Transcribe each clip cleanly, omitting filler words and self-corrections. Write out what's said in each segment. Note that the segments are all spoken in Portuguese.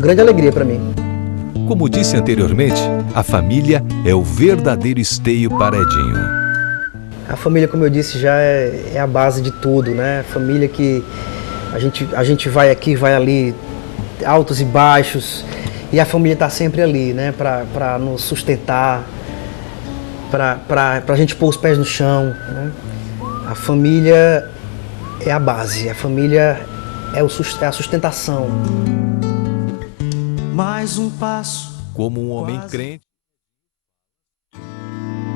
grande alegria para mim. Como disse anteriormente, a família é o verdadeiro esteio para Edinho. A família, como eu disse, já é a base de tudo, né? Família que a gente vai aqui, vai ali, altos e baixos, e a família está sempre ali, né? Para nos sustentar, para a gente pôr os pés no chão, né? A família é a base, a família é a sustentação. Mais um passo. Como um homem crente.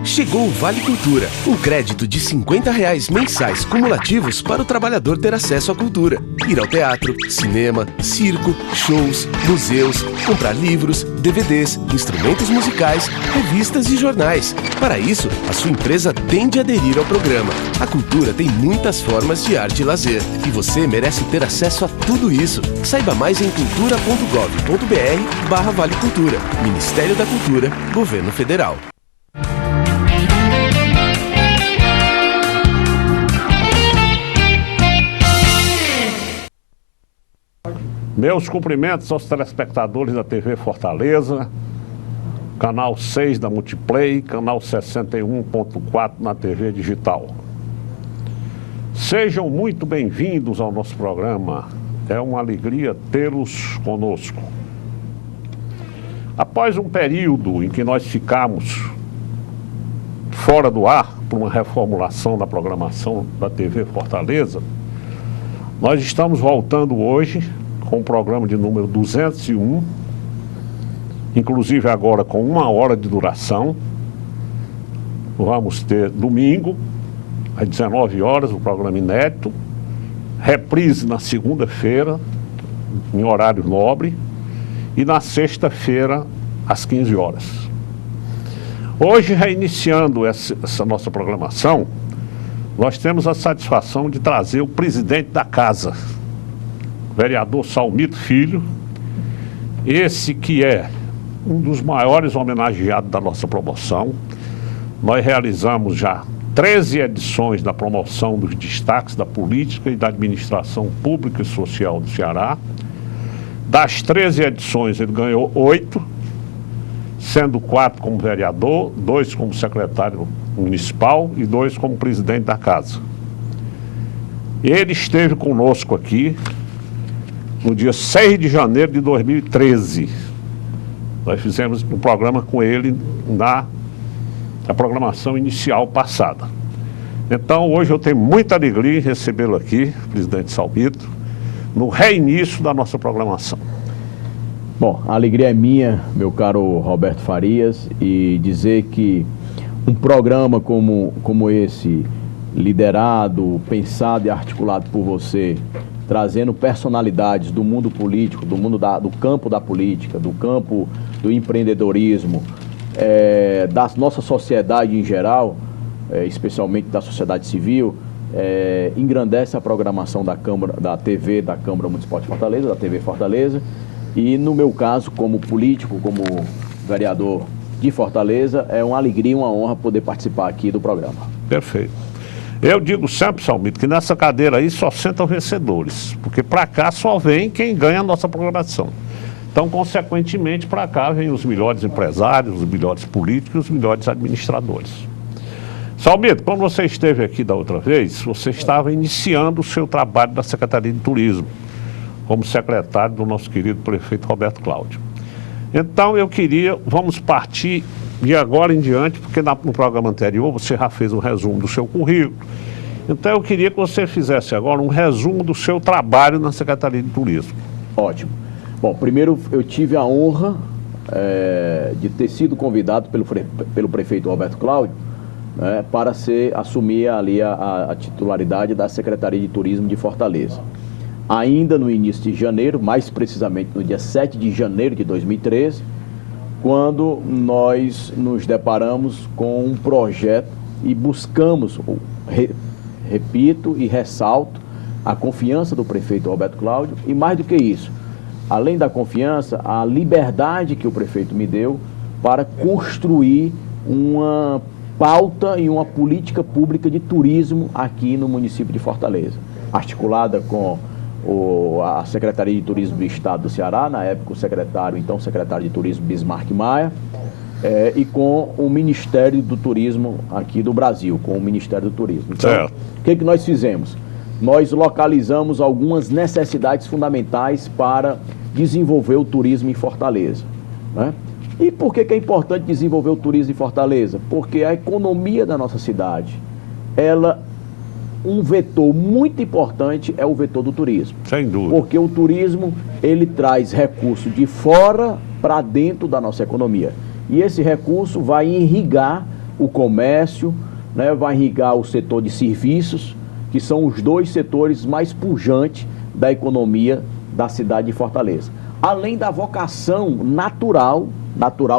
Chegou o Vale Cultura, um crédito de R$50 mensais cumulativos para o trabalhador ter acesso à cultura. Ir ao teatro, cinema, circo, shows, museus, comprar livros, DVDs, instrumentos musicais, revistas e jornais. Para isso, a sua empresa tem de aderir ao programa. A cultura tem muitas formas de arte e lazer, e você merece ter acesso a tudo isso. Saiba mais em cultura.gov.br/Vale Cultura. Ministério da Cultura, Governo Federal. Meus cumprimentos aos telespectadores da TV Fortaleza, canal 6 da Multiplay, canal 61.4 na TV digital. Sejam muito bem-vindos ao nosso programa. É uma alegria tê-los conosco. Após um período em que nós ficamos fora do ar por uma reformulação da programação da TV Fortaleza, nós estamos voltando hoje com o programa de número 201, inclusive agora com 1 hora de duração. Vamos ter domingo, às 19 horas, o programa inédito, reprise na segunda-feira, em horário nobre, e na sexta-feira, às 15 horas. Hoje, reiniciando essa nossa programação, nós temos a satisfação de trazer o presidente da casa, vereador Salmito Filho, esse que é um dos maiores homenageados da nossa promoção. Nós realizamos já 13 edições da promoção dos destaques da política e da administração pública e social do Ceará. Das 13 edições, ele ganhou 8, sendo 4 como vereador, 2 como secretário municipal e 2 como presidente da casa. Ele esteve conosco aqui no dia 6 de janeiro de 2013. Nós fizemos um programa com ele na programação inicial passada. Então, hoje eu tenho muita alegria em recebê-lo aqui, presidente Salmito, no reinício da nossa programação. Bom, a alegria é minha, meu caro Roberto Farias, e dizer que um programa como esse, liderado, pensado e articulado por você, trazendo personalidades do mundo político, do mundo do campo da política, do campo do empreendedorismo, da nossa sociedade em geral, especialmente da sociedade civil, engrandece a programação da Câmara, da TV da Câmara Municipal de Fortaleza, da TV Fortaleza, e no meu caso, como político, como vereador de Fortaleza, é uma alegria e uma honra poder participar aqui do programa. Perfeito. Eu digo sempre, Salmito, que nessa cadeira aí só sentam vencedores, porque para cá só vem quem ganha a nossa programação. Então, consequentemente, para cá vêm os melhores empresários, os melhores políticos, os melhores administradores. Salmito, quando você esteve aqui da outra vez, você estava iniciando o seu trabalho da Secretaria de Turismo, como secretário do nosso querido prefeito Roberto Cláudio. Então, vamos partir de agora em diante, porque no programa anterior você já fez um resumo do seu currículo. Então, eu queria que você fizesse agora um resumo do seu trabalho na Secretaria de Turismo. Ótimo. Bom, primeiro eu tive a honra de ter sido convidado pelo prefeito Roberto Cláudio, né, para assumir ali a titularidade da Secretaria de Turismo de Fortaleza. Ainda no início de janeiro, mais precisamente no dia 7 de janeiro de 2013, quando nós nos deparamos com um projeto e buscamos, repito e ressalto, a confiança do prefeito Roberto Cláudio e, mais do que isso, além da confiança, a liberdade que o prefeito me deu para construir uma pauta e uma política pública de turismo aqui no município de Fortaleza, articulada com a Secretaria de Turismo do Estado do Ceará, na época então secretário de Turismo Bismarck Maia, e com o Ministério do Turismo aqui do Brasil, com o Ministério do Turismo. Então, o que nós fizemos? Nós localizamos algumas necessidades fundamentais para desenvolver o turismo em Fortaleza, né? E por que é importante desenvolver o turismo em Fortaleza? Porque a economia da nossa cidade, um vetor muito importante é o vetor do turismo. Sem dúvida. Porque o turismo, ele traz recurso de fora para dentro da nossa economia. E esse recurso vai irrigar o comércio, né, vai irrigar o setor de serviços, que são os dois setores mais pujantes da economia da cidade de Fortaleza. Além da vocação natural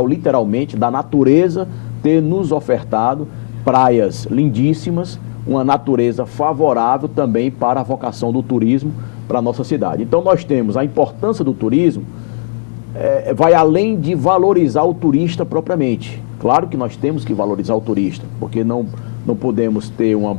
literalmente, da natureza ter nos ofertado praias lindíssimas, uma natureza favorável também para a vocação do turismo para a nossa cidade. Então nós temos a importância do turismo, vai além de valorizar o turista propriamente. Claro que nós temos que valorizar o turista, porque não podemos ter uma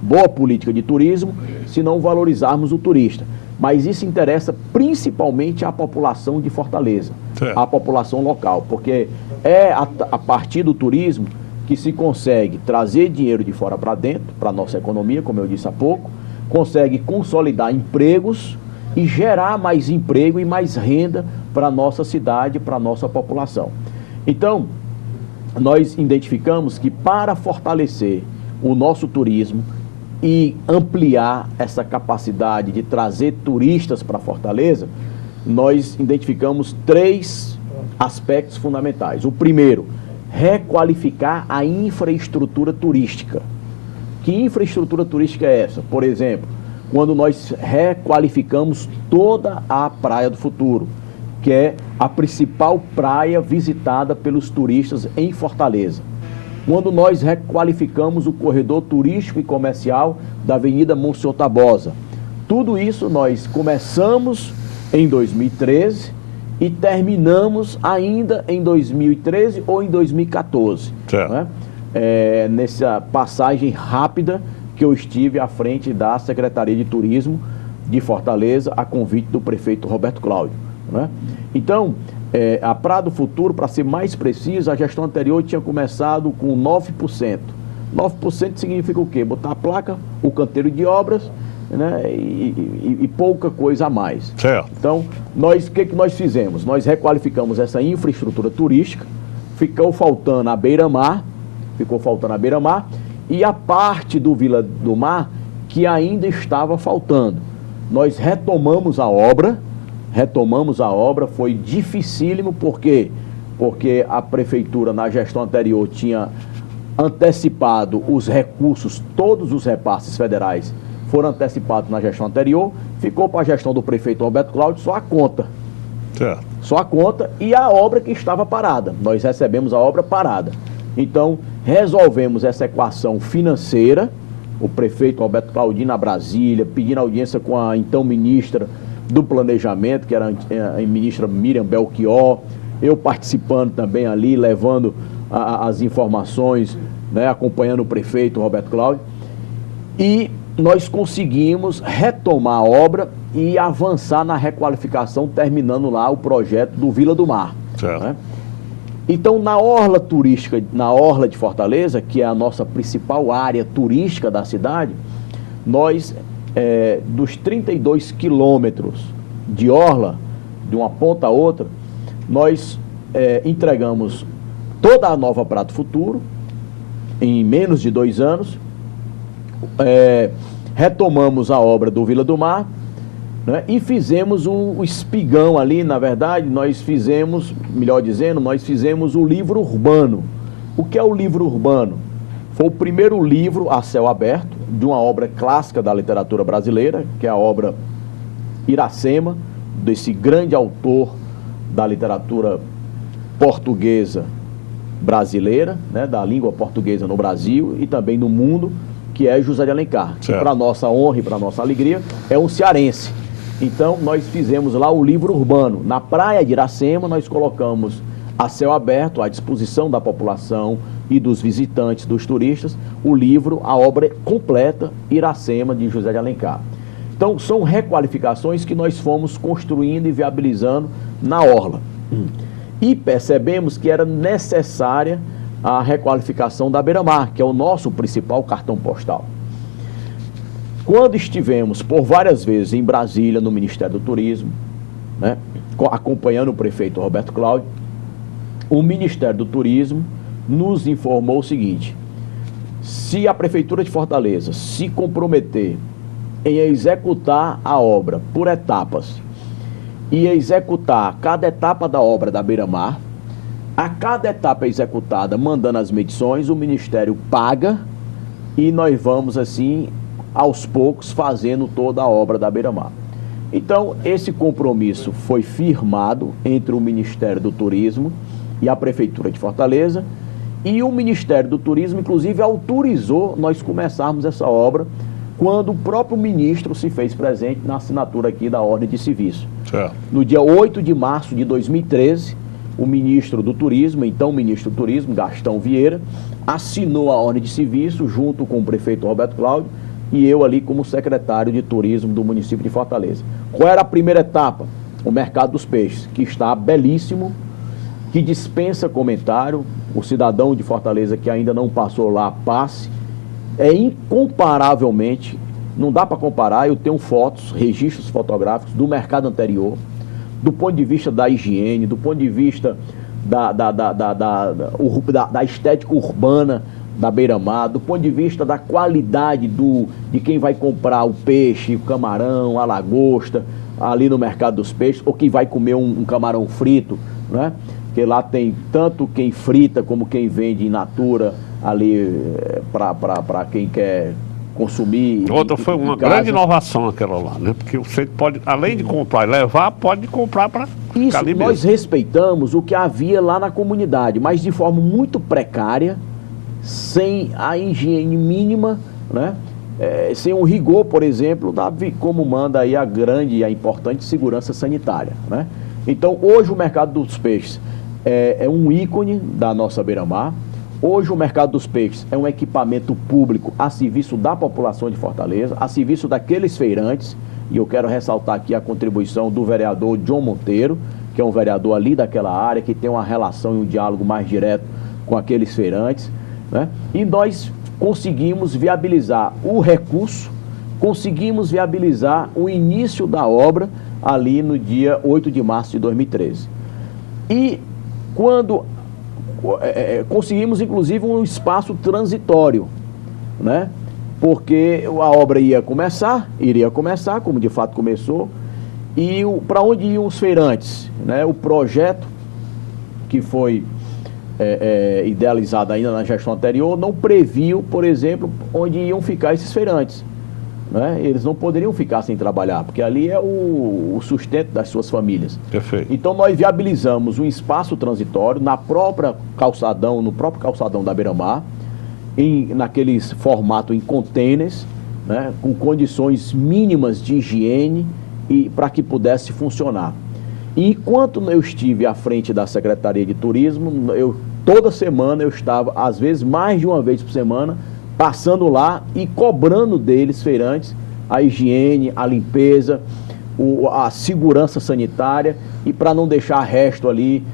boa política de turismo se não valorizarmos o turista. Mas isso interessa principalmente à população de Fortaleza, à população local, porque é a partir do turismo que se consegue trazer dinheiro de fora para dentro, para a nossa economia, como eu disse há pouco, consegue consolidar empregos e gerar mais emprego e mais renda para a nossa cidade, para a nossa população. Então, nós identificamos que para fortalecer o nosso turismo e ampliar essa capacidade de trazer turistas para Fortaleza, nós identificamos 3 aspectos fundamentais. O primeiro, requalificar a infraestrutura turística. Que infraestrutura turística é essa? Por exemplo, quando nós requalificamos toda a Praia do Futuro, que é a principal praia visitada pelos turistas em Fortaleza. Quando nós requalificamos o corredor turístico e comercial da Avenida Monsenhor Tabosa. Tudo isso nós começamos em 2013 e terminamos ainda em 2013 ou em 2014. Né? Nessa passagem rápida que eu estive à frente da Secretaria de Turismo de Fortaleza, a convite do prefeito Roberto Cláudio. Né? Então, a Praia do Futuro, para ser mais preciso, a gestão anterior tinha começado com 9%. 9% significa o quê? Botar a placa, o canteiro de obras, né, e pouca coisa a mais. Certo. Então, o que nós fizemos? Nós requalificamos essa infraestrutura turística, ficou faltando a beira-mar, e a parte do Vila do Mar que ainda estava faltando. Nós retomamos a obra, foi dificílimo, por quê? Porque a prefeitura, na gestão anterior, tinha antecipado os recursos, todos os repasses federais foram antecipados na gestão anterior, ficou para a gestão do prefeito Roberto Cláudio só a conta. Certo. Só a conta e a obra que estava parada. Nós recebemos a obra parada. Então, resolvemos essa equação financeira, o prefeito Roberto Cláudio na Brasília, pedindo audiência com a então ministra do Planejamento, que era a ministra Miriam Belchior, eu participando também ali, levando as informações, né, acompanhando o prefeito Roberto Cláudio, e nós conseguimos retomar a obra e avançar na requalificação, terminando lá o projeto do Vila do Mar. Né? Então, na orla turística, na orla de Fortaleza, que é a nossa principal área turística da cidade, nós, dos 32 quilômetros de orla, de uma ponta a outra, nós entregamos toda a nova Praia do Futuro, em menos de 2 anos, retomamos a obra do Vila do Mar, né, e fizemos o espigão ali. Na verdade, nós fizemos o livro urbano. O que é o livro urbano? Foi o primeiro livro a céu aberto de uma obra clássica da literatura brasileira, que é a obra Iracema, desse grande autor da literatura portuguesa brasileira, né, da língua portuguesa no Brasil e também no mundo, que é José de Alencar, que para nossa honra e para nossa alegria é um cearense. Então, nós fizemos lá o livro urbano. Na praia de Iracema, nós colocamos a céu aberto, à disposição da população e dos visitantes, dos turistas, o livro, a obra completa, Iracema, de José de Alencar. Então, são requalificações que nós fomos construindo e viabilizando na orla. E percebemos que era necessária a requalificação da beira-mar, que é o nosso principal cartão postal. Quando estivemos por várias vezes em Brasília, no Ministério do Turismo, né, acompanhando o prefeito Roberto Cláudio, o Ministério do Turismo nos informou o seguinte: se a Prefeitura de Fortaleza se comprometer em executar a obra por etapas e executar cada etapa da obra da beira-mar, a cada etapa executada, mandando as medições, o Ministério paga e nós vamos, assim, aos poucos, fazendo toda a obra da beira-mar. Então, esse compromisso foi firmado entre o Ministério do Turismo e a Prefeitura de Fortaleza, e o Ministério do Turismo, inclusive, autorizou nós começarmos essa obra quando o próprio ministro se fez presente na assinatura aqui da Ordem de Serviço. Certo. No dia 8 de março de 2013, o ministro do Turismo, então ministro do Turismo, Gastão Vieira, assinou a Ordem de Serviço junto com o prefeito Roberto Cláudio e eu ali como secretário de Turismo do município de Fortaleza. Qual era a primeira etapa? O Mercado dos Peixes, que está belíssimo, que dispensa comentário. O cidadão de Fortaleza que ainda não passou lá, passe. É incomparavelmente, não dá para comparar, eu tenho fotos, registros fotográficos do mercado anterior, do ponto de vista da higiene, do ponto de vista da estética urbana da beira-mar, do ponto de vista da qualidade de quem vai comprar o peixe, o camarão, a lagosta, ali no Mercado dos Peixes, ou quem vai comer um camarão frito, né? Porque lá tem tanto quem frita como quem vende in natura ali para quem quer consumir. Outra foi uma grande inovação aquela lá, né? Porque você pode, além de comprar e levar, pode comprar para isso. Ali nós mesmo. Respeitamos o que havia lá na comunidade, mas de forma muito precária, sem a higiene mínima, né? Sem um rigor, por exemplo, como manda aí a grande e a importante segurança sanitária, né? Então, hoje o Mercado dos Peixes é um ícone da nossa beira-mar. Hoje o Mercado dos Peixes é um equipamento público a serviço da população de Fortaleza, a serviço daqueles feirantes, e eu quero ressaltar aqui a contribuição do vereador John Monteiro, que é um vereador ali daquela área, que tem uma relação e um diálogo mais direto com aqueles feirantes, né? E nós conseguimos viabilizar o recurso, conseguimos viabilizar o início da obra ali no dia 8 de março de 2013. E quando conseguimos, inclusive, um espaço transitório, né? Porque a obra iria começar, como de fato começou, e para onde iam os feirantes, né? O projeto que foi idealizado ainda na gestão anterior não previu, por exemplo, onde iam ficar esses feirantes, né? Eles não poderiam ficar sem trabalhar, porque ali é o sustento das suas famílias. Perfeito. Então nós viabilizamos um espaço transitório no próprio calçadão da beira-mar, naqueles formato em containers, né, com condições mínimas de higiene e para que pudesse funcionar. E enquanto eu estive à frente da Secretaria de Turismo, toda semana eu estava, às vezes mais de uma vez por semana, passando lá e cobrando deles, feirantes, a higiene, a limpeza, a segurança sanitária, e para não deixar resto ali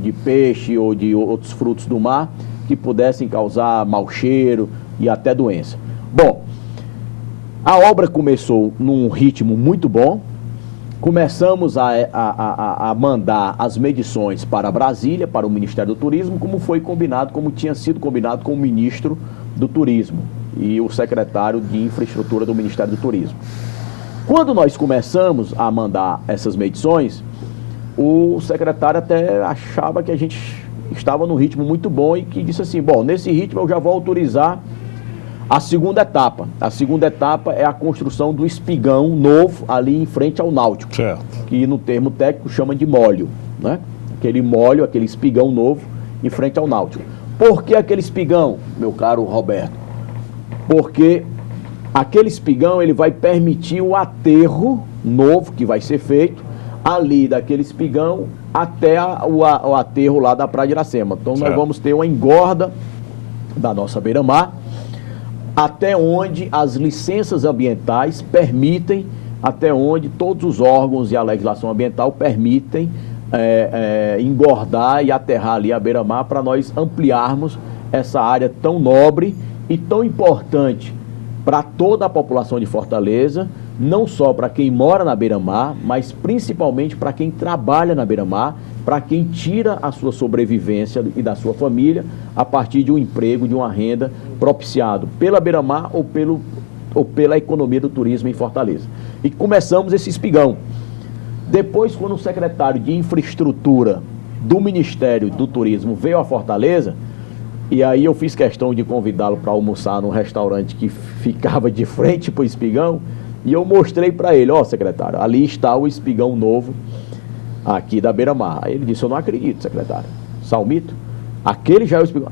de peixe ou de outros frutos do mar que pudessem causar mau cheiro e até doença. Bom, a obra começou num ritmo muito bom. Começamos a mandar as medições para Brasília, para o Ministério do Turismo, como tinha sido combinado com o ministro do Turismo e o secretário de Infraestrutura do Ministério do Turismo. Quando nós começamos a mandar essas medições, o secretário até achava que a gente estava num ritmo muito bom e que disse assim: bom, nesse ritmo eu já vou autorizar a segunda etapa. A segunda etapa é a construção do espigão novo ali em frente ao Náutico, Certo. que no termo técnico chama de mólio, né? Aquele espigão novo em frente ao Náutico. Por que aquele espigão, meu caro Roberto? Porque aquele espigão ele vai permitir o aterro novo que vai ser feito ali daquele espigão até o aterro lá da Praia de Iracema. Então nós vamos ter uma engorda da nossa beira-mar, até onde as licenças ambientais permitem, até onde todos os órgãos e a legislação ambiental permitem engordar e aterrar ali a beira-mar para nós ampliarmos essa área tão nobre e tão importante para toda a população de Fortaleza, não só para quem mora na beira-mar, mas principalmente para quem trabalha na beira-mar, para quem tira a sua sobrevivência e da sua família a partir de um emprego, de uma renda propiciado pela beira-mar ou pela economia do turismo em Fortaleza. E começamos esse espigão. Depois, quando o secretário de Infraestrutura do Ministério do Turismo veio a Fortaleza, e aí eu fiz questão de convidá-lo para almoçar num restaurante que ficava de frente para o espigão, e eu mostrei para ele, ó, secretário, ali está o espigão novo aqui da beira-mar. Aí ele disse, eu não acredito, secretário. Salmito, aquele já é o espigão.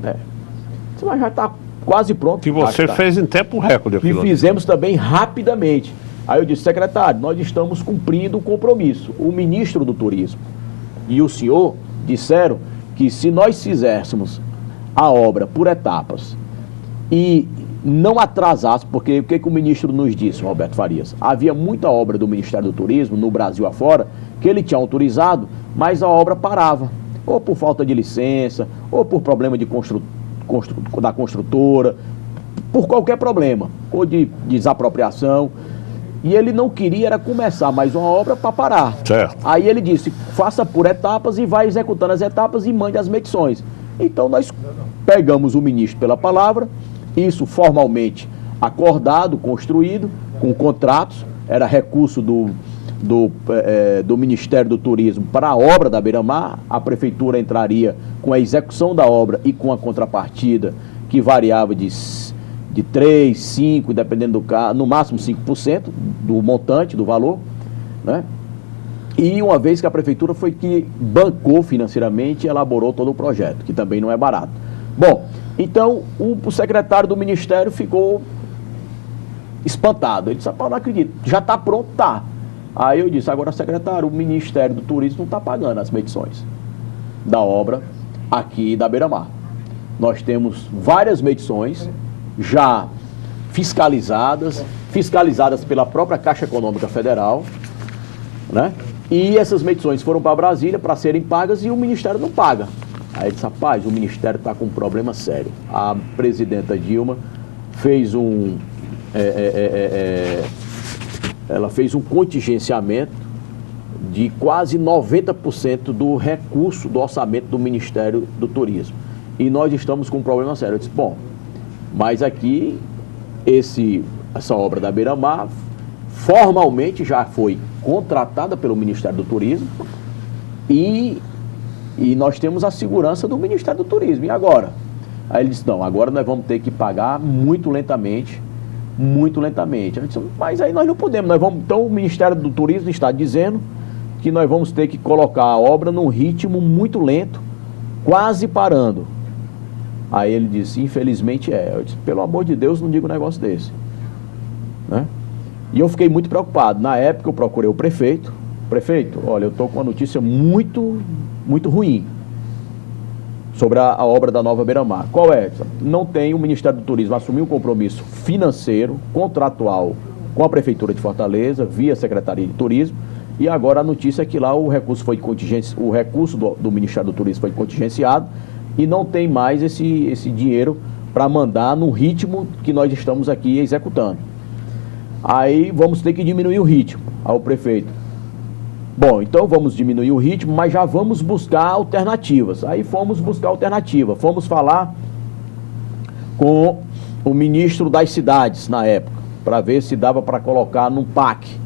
Mas já está quase pronto. Que você fez em tempo recorde aquilo. E fizemos também rapidamente. Aí eu disse, secretário, nós estamos cumprindo o compromisso. O ministro do Turismo e o senhor disseram que se nós fizéssemos a obra por etapas e não atrasasse, porque o que o ministro nos disse, Roberto Farias? Havia muita obra do Ministério do Turismo, no Brasil afora, que ele tinha autorizado, mas a obra parava, ou por falta de licença, ou por problema da construtora, por qualquer problema, ou de desapropriação. E ele não queria era começar mais uma obra para parar. Certo. Aí ele disse, faça por etapas e vai executando as etapas e mande as medições. Então nós pegamos o ministro pela palavra, isso formalmente acordado, construído, com contratos, era recurso do Ministério do Turismo para a obra da beira-mar, a prefeitura entraria com a execução da obra e com a contrapartida que variava de 3, 5, dependendo do caso, no máximo 5% do montante, do valor, né? E uma vez que a prefeitura foi que bancou financeiramente e elaborou todo o projeto, que também não é barato. Bom, então o secretário do Ministério ficou espantado. Ele disse, não acredito, já está pronto? Tá. Aí eu disse, agora secretário, o Ministério do Turismo não está pagando as medições da obra aqui da beira-mar. Nós temos várias medições já fiscalizadas pela própria Caixa Econômica Federal, né? E essas medições foram para Brasília para serem pagas e o Ministério não paga. Aí ele disse, rapaz, o Ministério está com um problema sério. A presidenta Dilma fez ela fez um contingenciamento de quase 90% do recurso do orçamento do Ministério do Turismo. E nós estamos com um problema sério. Eu disse, bom, mas aqui essa obra da beira-mar formalmente já foi contratada pelo Ministério do Turismo e nós temos a segurança do Ministério do Turismo. E agora? Aí ele disse, não, agora nós vamos ter que pagar muito lentamente. Eu disse, mas aí nós não podemos. Então o Ministério do Turismo está dizendo que nós vamos ter que colocar a obra num ritmo muito lento, quase parando. Aí ele disse, infelizmente é. Eu disse, pelo amor de Deus, não diga um negócio desse. Né? E eu fiquei muito preocupado. Na época eu procurei o prefeito. Prefeito, olha, eu estou com uma notícia muito ruim sobre a obra da Nova Beira-Mar. Qual é? Não tem, o Ministério do Turismo assumiu um compromisso financeiro, contratual com a Prefeitura de Fortaleza, via Secretaria de Turismo, e agora a notícia é que lá o recurso do Ministério do Turismo foi contingenciado e não tem mais esse dinheiro para mandar no ritmo que nós estamos aqui executando. Aí vamos ter que diminuir o ritmo. Ao prefeito, bom, então vamos diminuir o ritmo, mas já vamos buscar alternativas. Aí fomos buscar alternativa, fomos falar com o ministro das cidades na época, para ver se dava para colocar num PAC.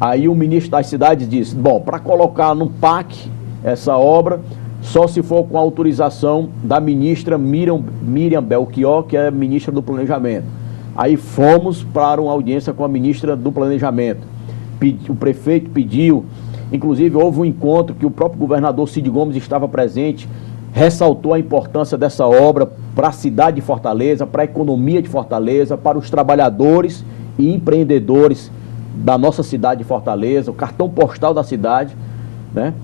Aí o ministro das cidades disse, bom, para colocar num PAC essa obra, só se for com a autorização da ministra Miriam Belchior, que é ministra do Planejamento. Aí fomos para uma audiência com a ministra do Planejamento. O prefeito pediu, inclusive houve um encontro que o próprio governador Cid Gomes estava presente, ressaltou a importância dessa obra para a cidade de Fortaleza, para a economia de Fortaleza, para os trabalhadores e empreendedores da nossa cidade de Fortaleza, o cartão postal da cidade, né?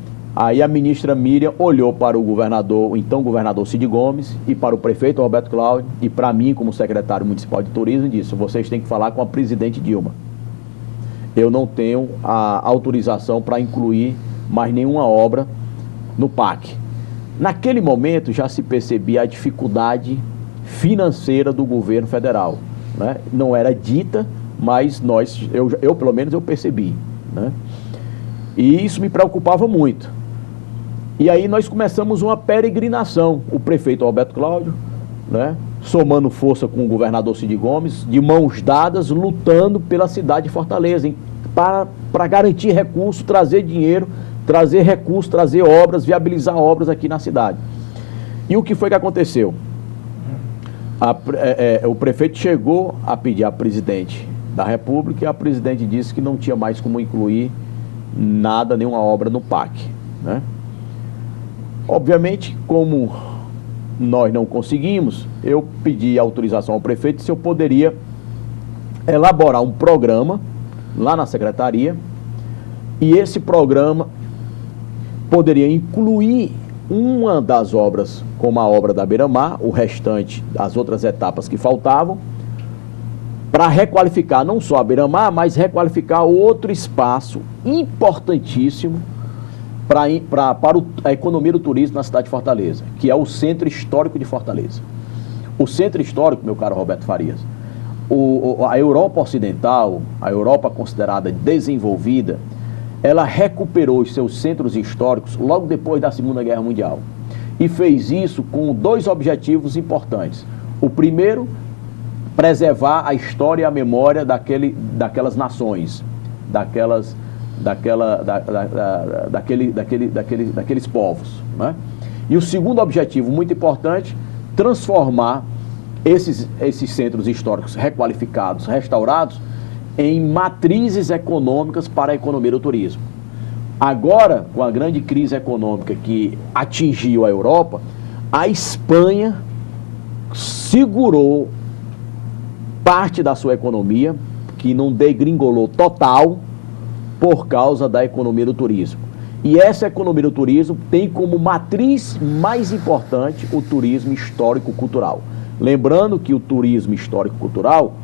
Aí a ministra Miriam olhou para o governador, o então governador Cid Gomes, e para o prefeito Roberto Cláudio, e para mim como secretário municipal de turismo, e disse: vocês têm que falar com a presidente Dilma. Eu não tenho a autorização para incluir mais nenhuma obra no PAC. Naquele momento já se percebia a dificuldade financeira do governo federal, né? Não era dita, mas eu pelo menos eu percebi, né? E isso me preocupava muito. E aí nós começamos uma peregrinação, o prefeito Roberto Cláudio, né, somando força com o governador Cid Gomes, de mãos dadas, lutando pela cidade de Fortaleza, para garantir recursos, trazer dinheiro, trazer recursos, trazer obras, viabilizar obras aqui na cidade. E o que foi que aconteceu? O prefeito chegou a pedir à presidente da República, e a presidente disse que não tinha mais como incluir nada, nenhuma obra no PAC, né? Obviamente, como nós não conseguimos, eu pedi autorização ao prefeito se eu poderia elaborar um programa lá na secretaria, e esse programa poderia incluir uma das obras, como a obra da Beira-Mar, o restante, as outras etapas que faltavam, para requalificar não só a Beira-Mar, mas requalificar outro espaço importantíssimo para a economia do turismo na cidade de Fortaleza, que é o Centro Histórico de Fortaleza. O Centro Histórico, meu caro Roberto Farias, a Europa Ocidental, a Europa considerada desenvolvida, ela recuperou os seus centros históricos logo depois da Segunda Guerra Mundial. E fez isso com dois objetivos importantes. O primeiro, preservar a história e a memória daquelas nações, daqueles povos, né? E o segundo objetivo, muito importante, transformar esses centros históricos requalificados, restaurados, em matrizes econômicas para a economia do turismo. Agora, com a grande crise econômica que atingiu a Europa, a Espanha segurou parte da sua economia, que não degringolou total, por causa da economia do turismo. E essa economia do turismo tem como matriz mais importante o turismo histórico-cultural. Lembrando que o turismo histórico-cultural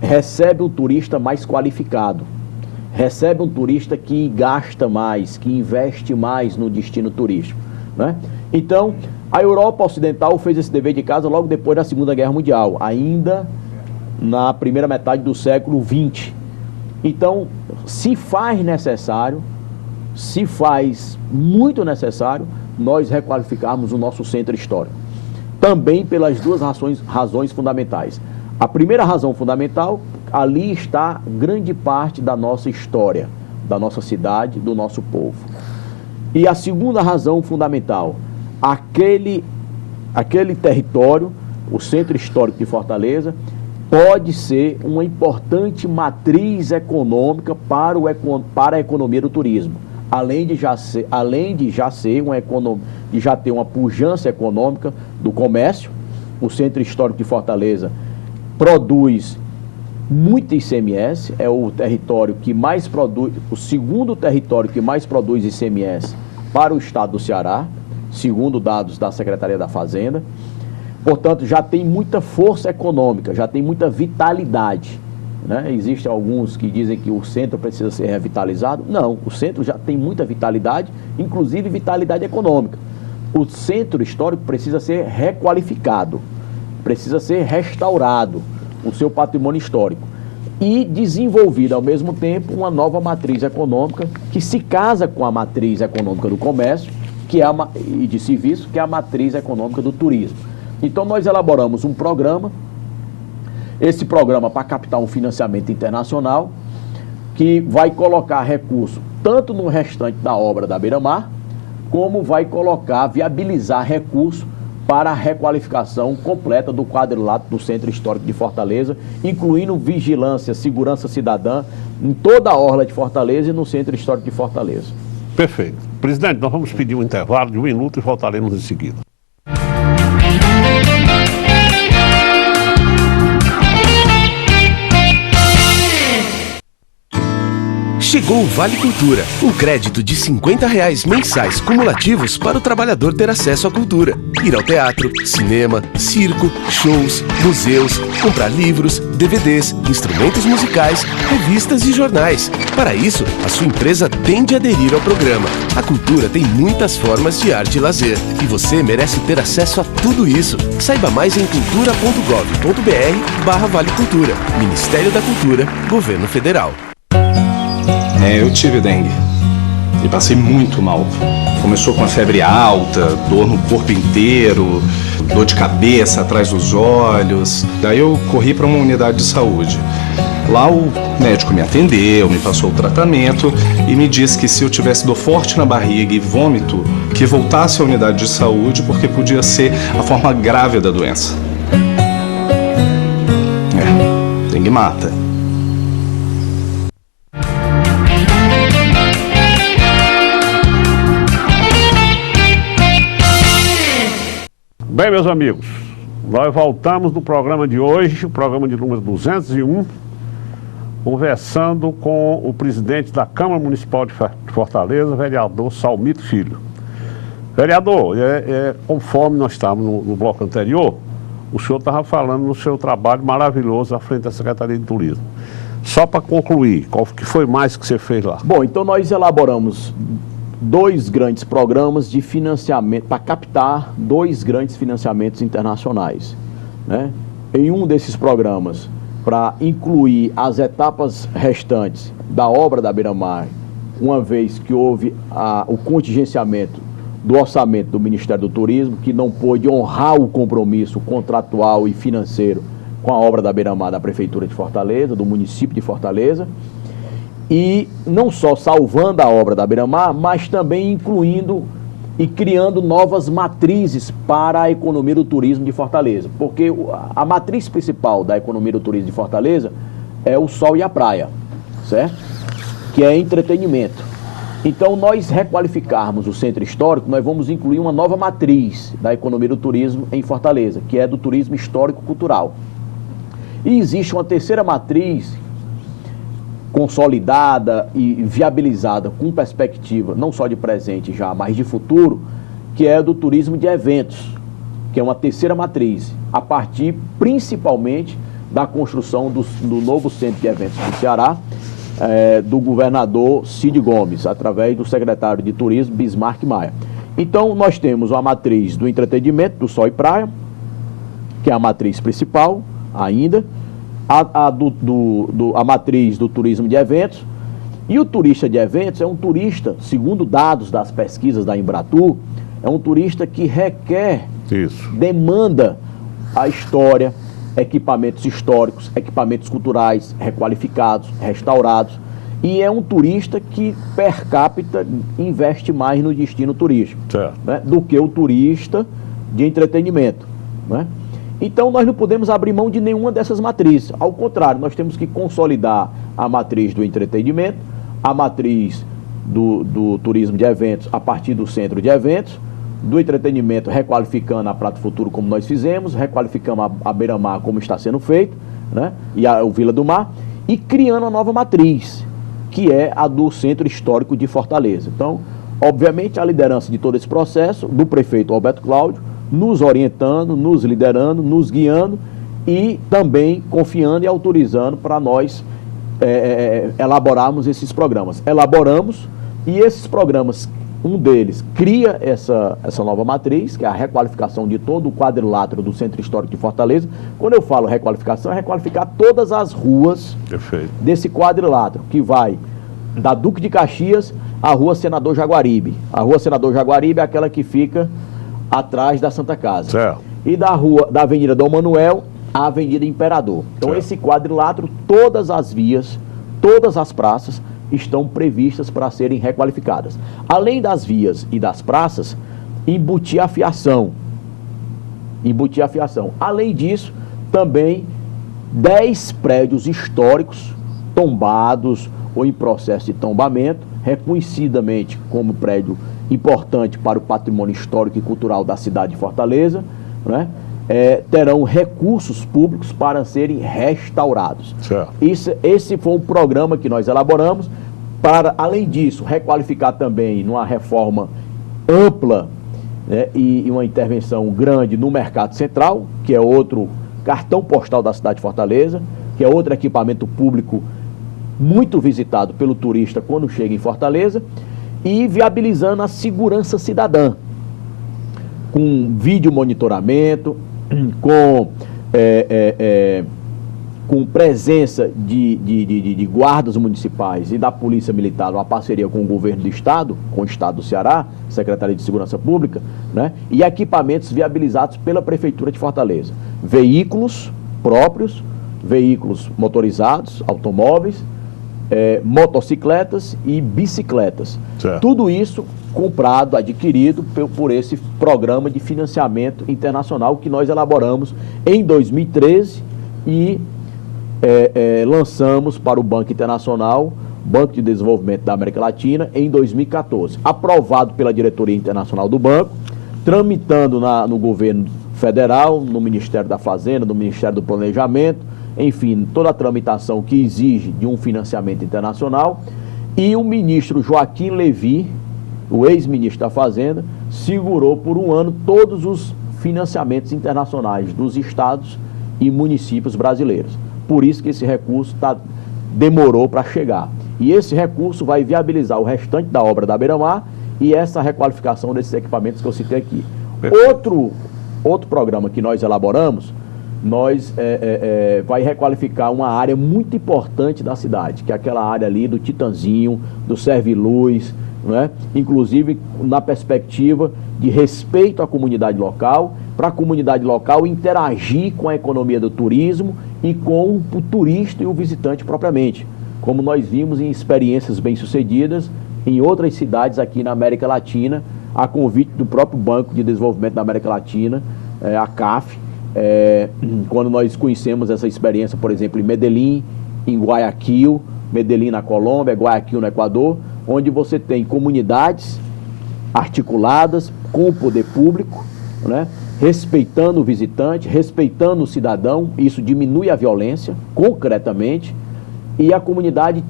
recebe um turista mais qualificado, recebe um turista que gasta mais, que investe mais no destino turístico, né? Então, a Europa Ocidental fez esse dever de casa logo depois da Segunda Guerra Mundial, ainda na primeira metade do século XX. Então, se faz necessário, se faz muito necessário, nós requalificarmos o nosso centro histórico. Também pelas duas razões fundamentais. A primeira razão fundamental, ali está grande parte da nossa história, da nossa cidade, do nosso povo. E a segunda razão fundamental, aquele território, o Centro Histórico de Fortaleza, pode ser uma importante matriz econômica para a economia do turismo, além de já ter uma pujança econômica do comércio. O Centro Histórico de Fortaleza produz muito ICMS, é o território que mais produz, o segundo território que mais produz ICMS para o estado do Ceará, segundo dados da Secretaria da Fazenda. Portanto, já tem muita força econômica, já tem muita vitalidade, né? Existem alguns que dizem que o centro precisa ser revitalizado. Não, o centro já tem muita vitalidade, inclusive vitalidade econômica. O centro histórico precisa ser requalificado, precisa ser restaurado, o seu patrimônio histórico, e desenvolvida ao mesmo tempo uma nova matriz econômica que se casa com a matriz econômica do comércio e de serviço, que é a matriz econômica do turismo. Então, nós elaboramos um programa, esse programa para captar um financiamento internacional, que vai colocar recurso tanto no restante da obra da Beira-Mar, como vai viabilizar recurso para a requalificação completa do quadrilátero do Centro Histórico de Fortaleza, incluindo vigilância, segurança cidadã em toda a orla de Fortaleza e no Centro Histórico de Fortaleza. Perfeito. Presidente, nós vamos pedir um intervalo de 1 minuto e voltaremos em seguida. Chegou o Vale Cultura, um crédito de R$50 mensais cumulativos para o trabalhador ter acesso à cultura. Ir ao teatro, cinema, circo, shows, museus, comprar livros, DVDs, instrumentos musicais, revistas e jornais. Para isso, a sua empresa tem de aderir ao programa. A cultura tem muitas formas de arte e lazer, e você merece ter acesso a tudo isso. Saiba mais em cultura.gov.br/Vale Cultura. Ministério da Cultura, Governo Federal. Eu tive dengue e passei muito mal. Começou com a febre alta, dor no corpo inteiro, dor de cabeça atrás dos olhos. Daí eu corri para uma unidade de saúde. Lá o médico me atendeu, me passou o tratamento e me disse que se eu tivesse dor forte na barriga e vômito, que voltasse à unidade de saúde porque podia ser a forma grave da doença. Dengue mata. Bem, meus amigos, nós voltamos no programa de hoje, o programa de número 201, conversando com o presidente da Câmara Municipal de Fortaleza, vereador Salmito Filho. Vereador, conforme nós estávamos no bloco anterior, o senhor estava falando no seu trabalho maravilhoso à frente da Secretaria de Turismo. Só para concluir, qual que foi mais que você fez lá? Bom, então nós elaboramos 2 grandes programas de financiamento, para captar 2 grandes financiamentos internacionais, né? Em um desses programas, para incluir as etapas restantes da obra da Beira-Mar, uma vez que houve o contingenciamento do orçamento do Ministério do Turismo, que não pôde honrar o compromisso contratual e financeiro com a obra da Beira-Mar da Prefeitura de Fortaleza, do município de Fortaleza, e não só salvando a obra da Beira-Mar, mas também incluindo e criando novas matrizes para a economia do turismo de Fortaleza. Porque a matriz principal da economia do turismo de Fortaleza é o sol e a praia, certo? Que é entretenimento. Então, nós requalificarmos o centro histórico, nós vamos incluir uma nova matriz da economia do turismo em Fortaleza, que é do turismo histórico-cultural. E existe uma terceira matriz consolidada e viabilizada com perspectiva não só de presente já, mas de futuro, que é do turismo de eventos, que é uma terceira matriz, a partir principalmente da construção do novo centro de eventos do Ceará, do governador Cid Gomes, através do secretário de Turismo, Bismarck Maia. Então, nós temos a matriz do entretenimento, do sol e praia, que é a matriz principal ainda, a matriz do turismo de eventos, e o turista de eventos é um turista, segundo dados das pesquisas da Embratur, é um turista que requer, demanda a história, equipamentos históricos, equipamentos culturais requalificados, restaurados, e é um turista que per capita investe mais no destino turístico, né, do que o turista de entretenimento, né? Então, nós não podemos abrir mão de nenhuma dessas matrizes. Ao contrário, nós temos que consolidar a matriz do entretenimento, a matriz do turismo de eventos a partir do centro de eventos, do entretenimento requalificando a Prato Futuro como nós fizemos, requalificamos a Beira-Mar como está sendo feito, né? E o Vila do Mar, e criando uma nova matriz, que é a do Centro Histórico de Fortaleza. Então, obviamente, a liderança de todo esse processo, do prefeito Alberto Cláudio, nos orientando, nos liderando, nos guiando e também confiando e autorizando para nós elaborarmos esses programas. Elaboramos e esses programas, um deles cria essa nova matriz, que é a requalificação de todo o quadrilátero do Centro Histórico de Fortaleza. Quando eu falo requalificação, é requalificar todas as ruas desse quadrilátero, que vai da Duque de Caxias à Rua Senador Jaguaribe. A Rua Senador Jaguaribe é aquela que fica atrás da Santa Casa. Certo. E da Avenida Dom Manuel à Avenida Imperador. Então, certo, esse quadrilátero, todas as vias, todas as praças estão previstas para serem requalificadas. Além das vias e das praças, embutir a fiação. Além disso, também 10 prédios históricos tombados ou em processo de tombamento, reconhecidamente como prédio importante para o patrimônio histórico e cultural da cidade de Fortaleza, né? Terão recursos públicos para serem restaurados. Esse foi um programa que nós elaboramos para, além disso, requalificar também numa reforma ampla, né, e uma intervenção grande no Mercado Central, que é outro cartão postal da cidade de Fortaleza, que é outro equipamento público muito visitado pelo turista quando chega em Fortaleza, e viabilizando a segurança cidadã, com vídeo monitoramento, com presença de guardas municipais e da Polícia Militar, uma parceria com o governo do Estado, com o Estado do Ceará, Secretaria de Segurança Pública, né, e equipamentos viabilizados pela Prefeitura de Fortaleza. Veículos próprios, veículos motorizados, automóveis, motocicletas e bicicletas. Certo. Tudo isso comprado, adquirido por esse programa de financiamento internacional que nós elaboramos em 2013 e lançamos para o Banco Internacional, Banco de Desenvolvimento da América Latina, em 2014. Aprovado pela diretoria internacional do banco, tramitando no governo federal, no Ministério da Fazenda, no Ministério do Planejamento, enfim, toda a tramitação que exige de um financiamento internacional. E o ministro Joaquim Levy, o ex-ministro da Fazenda, segurou por um ano todos os financiamentos internacionais dos estados e municípios brasileiros. Por isso que esse recurso demorou para chegar. E esse recurso vai viabilizar o restante da obra da Beira-Mar e essa requalificação desses equipamentos que eu citei aqui. Outro programa que nós elaboramos, vai requalificar uma área muito importante da cidade, que é aquela área ali do Titanzinho, do Serviluz, né? Inclusive na perspectiva de respeito à comunidade local, para a comunidade local interagir com a economia do turismo e com o turista e o visitante propriamente, como nós vimos em experiências bem-sucedidas em outras cidades aqui na América Latina, a convite do próprio Banco de Desenvolvimento da América Latina, a CAF, quando nós conhecemos essa experiência, por exemplo, em Medellín, em Guayaquil, Medellín na Colômbia, Guayaquil no Equador, onde você tem comunidades articuladas com o poder público, né, respeitando o visitante, respeitando o cidadão, isso diminui a violência, concretamente, e a comunidade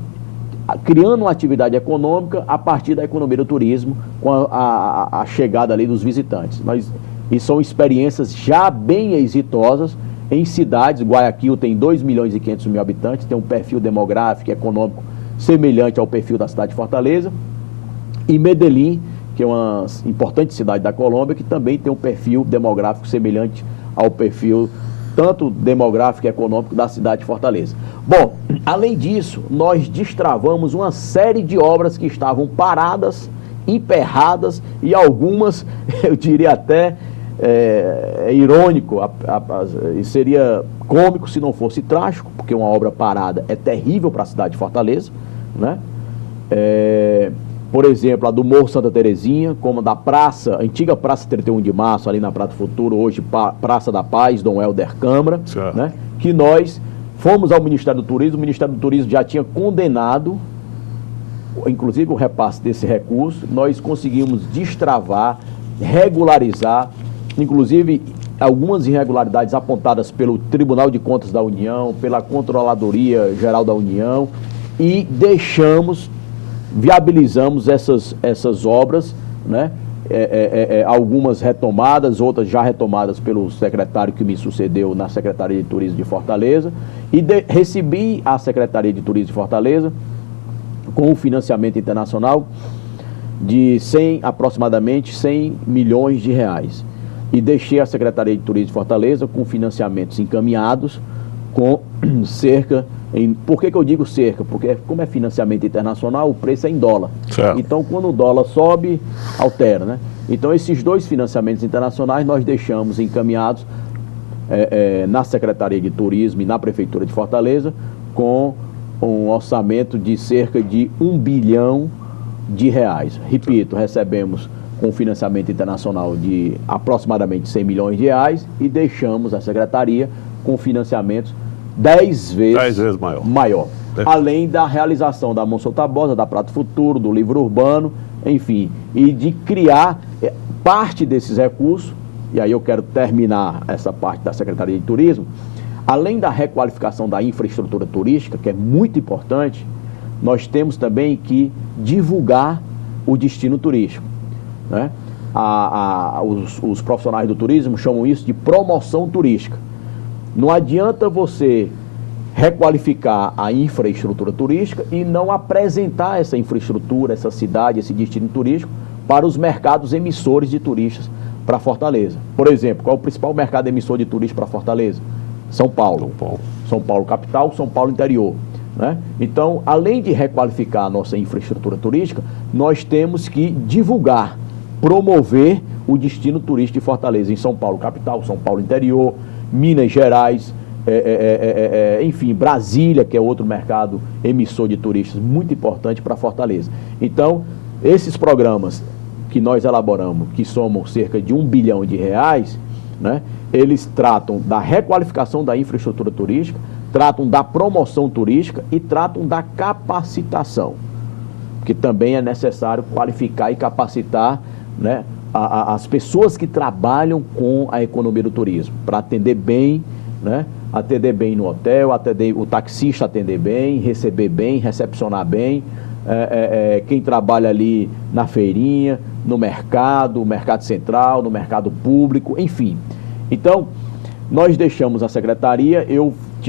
criando uma atividade econômica a partir da economia do turismo, com a chegada ali dos visitantes. E são experiências já bem exitosas em cidades. Guayaquil tem 2.500.000 habitantes, tem um perfil demográfico e econômico semelhante ao perfil da cidade de Fortaleza. E Medellín, que é uma importante cidade da Colômbia, que também tem um perfil demográfico semelhante ao perfil tanto demográfico e econômico da cidade de Fortaleza. Bom, além disso, nós destravamos uma série de obras que estavam paradas, emperradas e algumas, eu diria até, irônico, e seria cômico se não fosse trágico, porque uma obra parada é terrível para a cidade de Fortaleza, né? Por exemplo, a do Morro Santa Terezinha, como da praça, antiga Praça 31 de Março, ali na Praça do Futuro, hoje Praça da Paz, Dom Helder Câmara, né? Que nós fomos ao Ministério do Turismo, o Ministério do Turismo já tinha condenado, inclusive o repasse desse recurso, nós conseguimos destravar, regularizar, inclusive algumas irregularidades apontadas pelo Tribunal de Contas da União, pela Controladoria Geral da União, e viabilizamos essas obras, né? Algumas retomadas, outras já retomadas pelo secretário que me sucedeu na Secretaria de Turismo de Fortaleza, e recebi a Secretaria de Turismo de Fortaleza com um financiamento internacional de aproximadamente 100 milhões de reais. E deixei a Secretaria de Turismo de Fortaleza com financiamentos encaminhados com cerca... Por que eu digo cerca? Porque como é financiamento internacional, o preço é em dólar. Certo. Então, quando o dólar sobe, altera, né? Então, esses dois financiamentos internacionais nós deixamos encaminhados na Secretaria de Turismo e na Prefeitura de Fortaleza com um orçamento de cerca de R$1 bilhão. Repito, recebemos com financiamento internacional de aproximadamente 100 milhões de reais e deixamos a Secretaria com financiamentos 10 vezes maior. Além da realização da Monção Tabosa, da Prato Futuro, do Livro Urbano, enfim, e de criar parte desses recursos, e aí eu quero terminar essa parte da Secretaria de Turismo, além da requalificação da infraestrutura turística, que é muito importante, nós temos também que divulgar o destino turístico, né? Os profissionais do turismo chamam isso de promoção turística. Não adianta você requalificar a infraestrutura turística e não apresentar essa infraestrutura, essa cidade, esse destino turístico para os mercados emissores de turistas para Fortaleza. Por exemplo, qual é o principal mercado emissor de turistas para Fortaleza? São Paulo. São Paulo capital, São Paulo interior, né? Então, além de requalificar a nossa infraestrutura turística, nós temos que divulgar, promover o destino turístico de Fortaleza, em São Paulo capital, São Paulo interior, Minas Gerais, enfim, Brasília, que é outro mercado emissor de turistas muito importante para Fortaleza. Então, esses programas que nós elaboramos, que somam cerca de R$1 bilhão, né, eles tratam da requalificação da infraestrutura turística, tratam da promoção turística e tratam da capacitação, porque também é necessário qualificar e capacitar, né, as pessoas que trabalham com a economia do turismo, para atender bem, né, atender bem no hotel, atender, o taxista atender bem, receber bem, recepcionar bem, quem trabalha ali na feirinha, no mercado central, no mercado público, enfim. Então, nós deixamos a secretaria,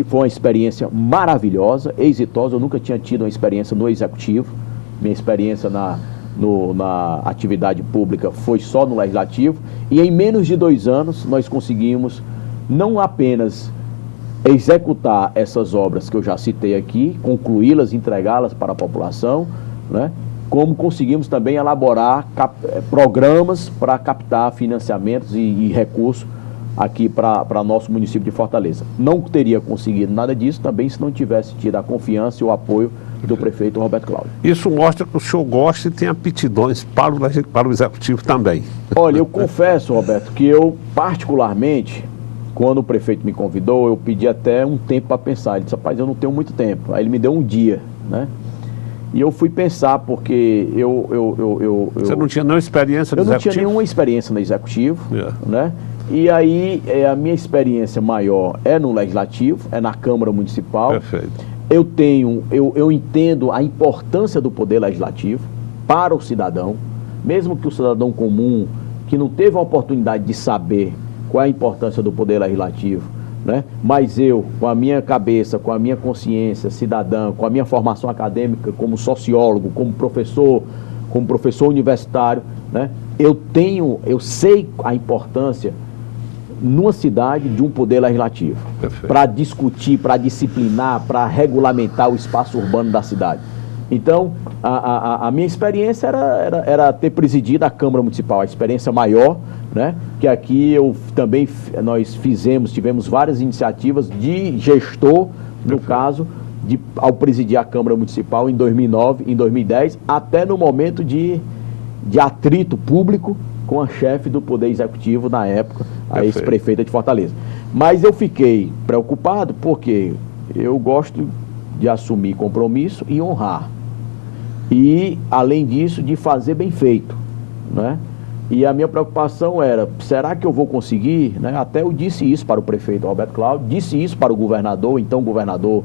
foi uma experiência maravilhosa, exitosa, eu nunca tinha tido uma experiência no executivo, minha experiência na atividade pública foi só no legislativo, e em menos de 2 anos nós conseguimos não apenas executar essas obras que eu já citei aqui, concluí-las, entregá-las para a população, né, como conseguimos também elaborar programas para captar financiamentos e recursos aqui para nosso município de Fortaleza. Não teria conseguido nada disso também se não tivesse tido a confiança e o apoio do prefeito Roberto Cláudio. Isso mostra que o senhor gosta e tem aptidões para o executivo também. Olha, eu confesso, Roberto, que eu particularmente, quando o prefeito me convidou, eu pedi até um tempo para pensar. Ele disse, rapaz, eu não tenho muito tempo. Aí ele me deu um dia, né? E eu fui pensar, porque Você não tinha nenhuma experiência no executivo? Eu não tinha nenhuma experiência no executivo, né? E aí, a minha experiência maior é no legislativo, é na Câmara Municipal. Perfeito. Eu entendo a importância do poder legislativo para o cidadão, mesmo que o cidadão comum, que não teve a oportunidade de saber qual é a importância do poder legislativo, né? Mas eu, com a minha cabeça, com a minha consciência cidadã, com a minha formação acadêmica como sociólogo, como professor universitário, né? Eu sei a importância numa cidade de um poder legislativo, para discutir, para disciplinar, para regulamentar o espaço urbano da cidade. Então, a minha experiência era ter presidido a Câmara Municipal, a experiência maior, né? Que aqui nós tivemos várias iniciativas de gestor, no caso, ao presidir a Câmara Municipal em 2009, em 2010, até no momento de atrito público com a chefe do Poder Executivo na época, a ex-prefeita de Fortaleza. Mas eu fiquei preocupado porque eu gosto de assumir compromisso e honrar. E, além disso, de fazer bem feito, né? E a minha preocupação era, será que eu vou conseguir? Né? Até eu disse isso para o prefeito Roberto Cláudio, disse isso para o governador, então governador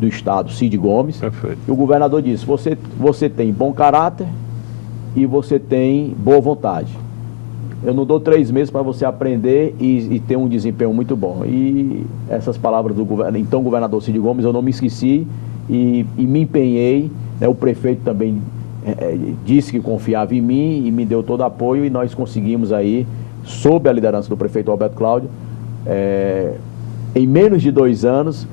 do estado, Cid Gomes. Perfeito. E o governador disse, você tem bom caráter e você tem boa vontade. Eu não dou 3 meses para você aprender e ter um desempenho muito bom. E essas palavras do então governador Cid Gomes, eu não me esqueci e me empenhei, né? O prefeito também disse que confiava em mim e me deu todo apoio, e nós conseguimos aí, sob a liderança do prefeito Roberto Cláudio, em menos de 2 anos,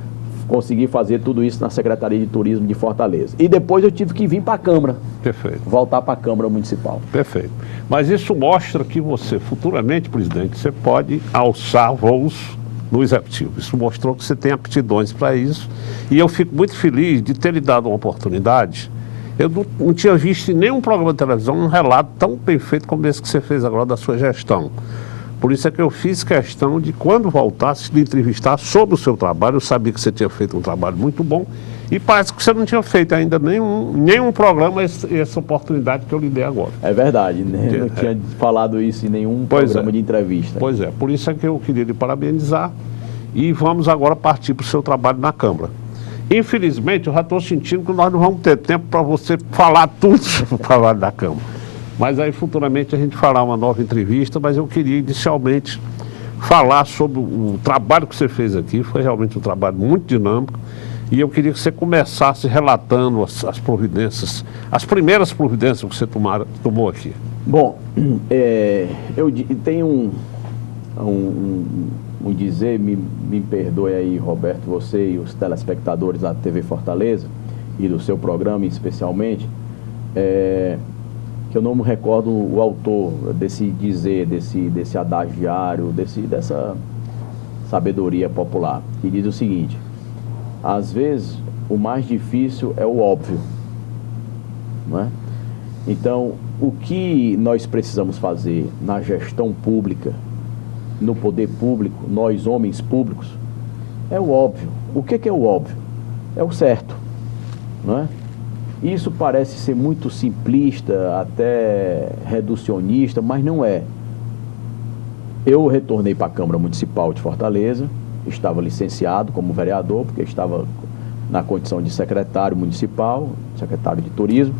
conseguir fazer tudo isso na Secretaria de Turismo de Fortaleza. E depois eu tive que vir para a Câmara. Perfeito. Voltar para a Câmara Municipal. Perfeito. Mas isso mostra que você, futuramente, presidente, você pode alçar voos no Executivo. Isso mostrou que você tem aptidões para isso. E eu fico muito feliz de ter lhe dado uma oportunidade. Eu não tinha visto em nenhum programa de televisão um relato tão bem feito como esse que você fez agora da sua gestão. Por isso é que eu fiz questão de, quando voltasse, de entrevistar sobre o seu trabalho. Eu sabia que você tinha feito um trabalho muito bom e parece que você não tinha feito ainda nenhum programa, essa oportunidade que eu lhe dei agora. É verdade, né? Eu não tinha falado isso em nenhum programa de entrevista. Pois é, por isso é que eu queria lhe parabenizar e vamos agora partir para o seu trabalho na Câmara. Infelizmente, eu já estou sentindo que nós não vamos ter tempo para você falar tudo sobre o trabalho da Câmara. Mas aí, futuramente, a gente fará uma nova entrevista, mas eu queria, inicialmente, falar sobre o trabalho que você fez aqui. Foi realmente um trabalho muito dinâmico. E eu queria que você começasse relatando as providências, as primeiras providências que você tomou aqui. Bom, eu tenho um dizer, me perdoe aí, Roberto, você e os telespectadores da TV Fortaleza e do seu programa especialmente, que eu não me recordo o autor desse dizer, desse adagiário, dessa sabedoria popular, que diz o seguinte: às vezes o mais difícil é o óbvio, não é? Então, o que nós precisamos fazer na gestão pública, no poder público, nós homens públicos, é o óbvio. O que é o óbvio? É o certo, não é? Isso parece ser muito simplista, até reducionista, mas não é. Eu retornei para a Câmara Municipal de Fortaleza, estava licenciado como vereador, porque estava na condição de secretário municipal, secretário de turismo.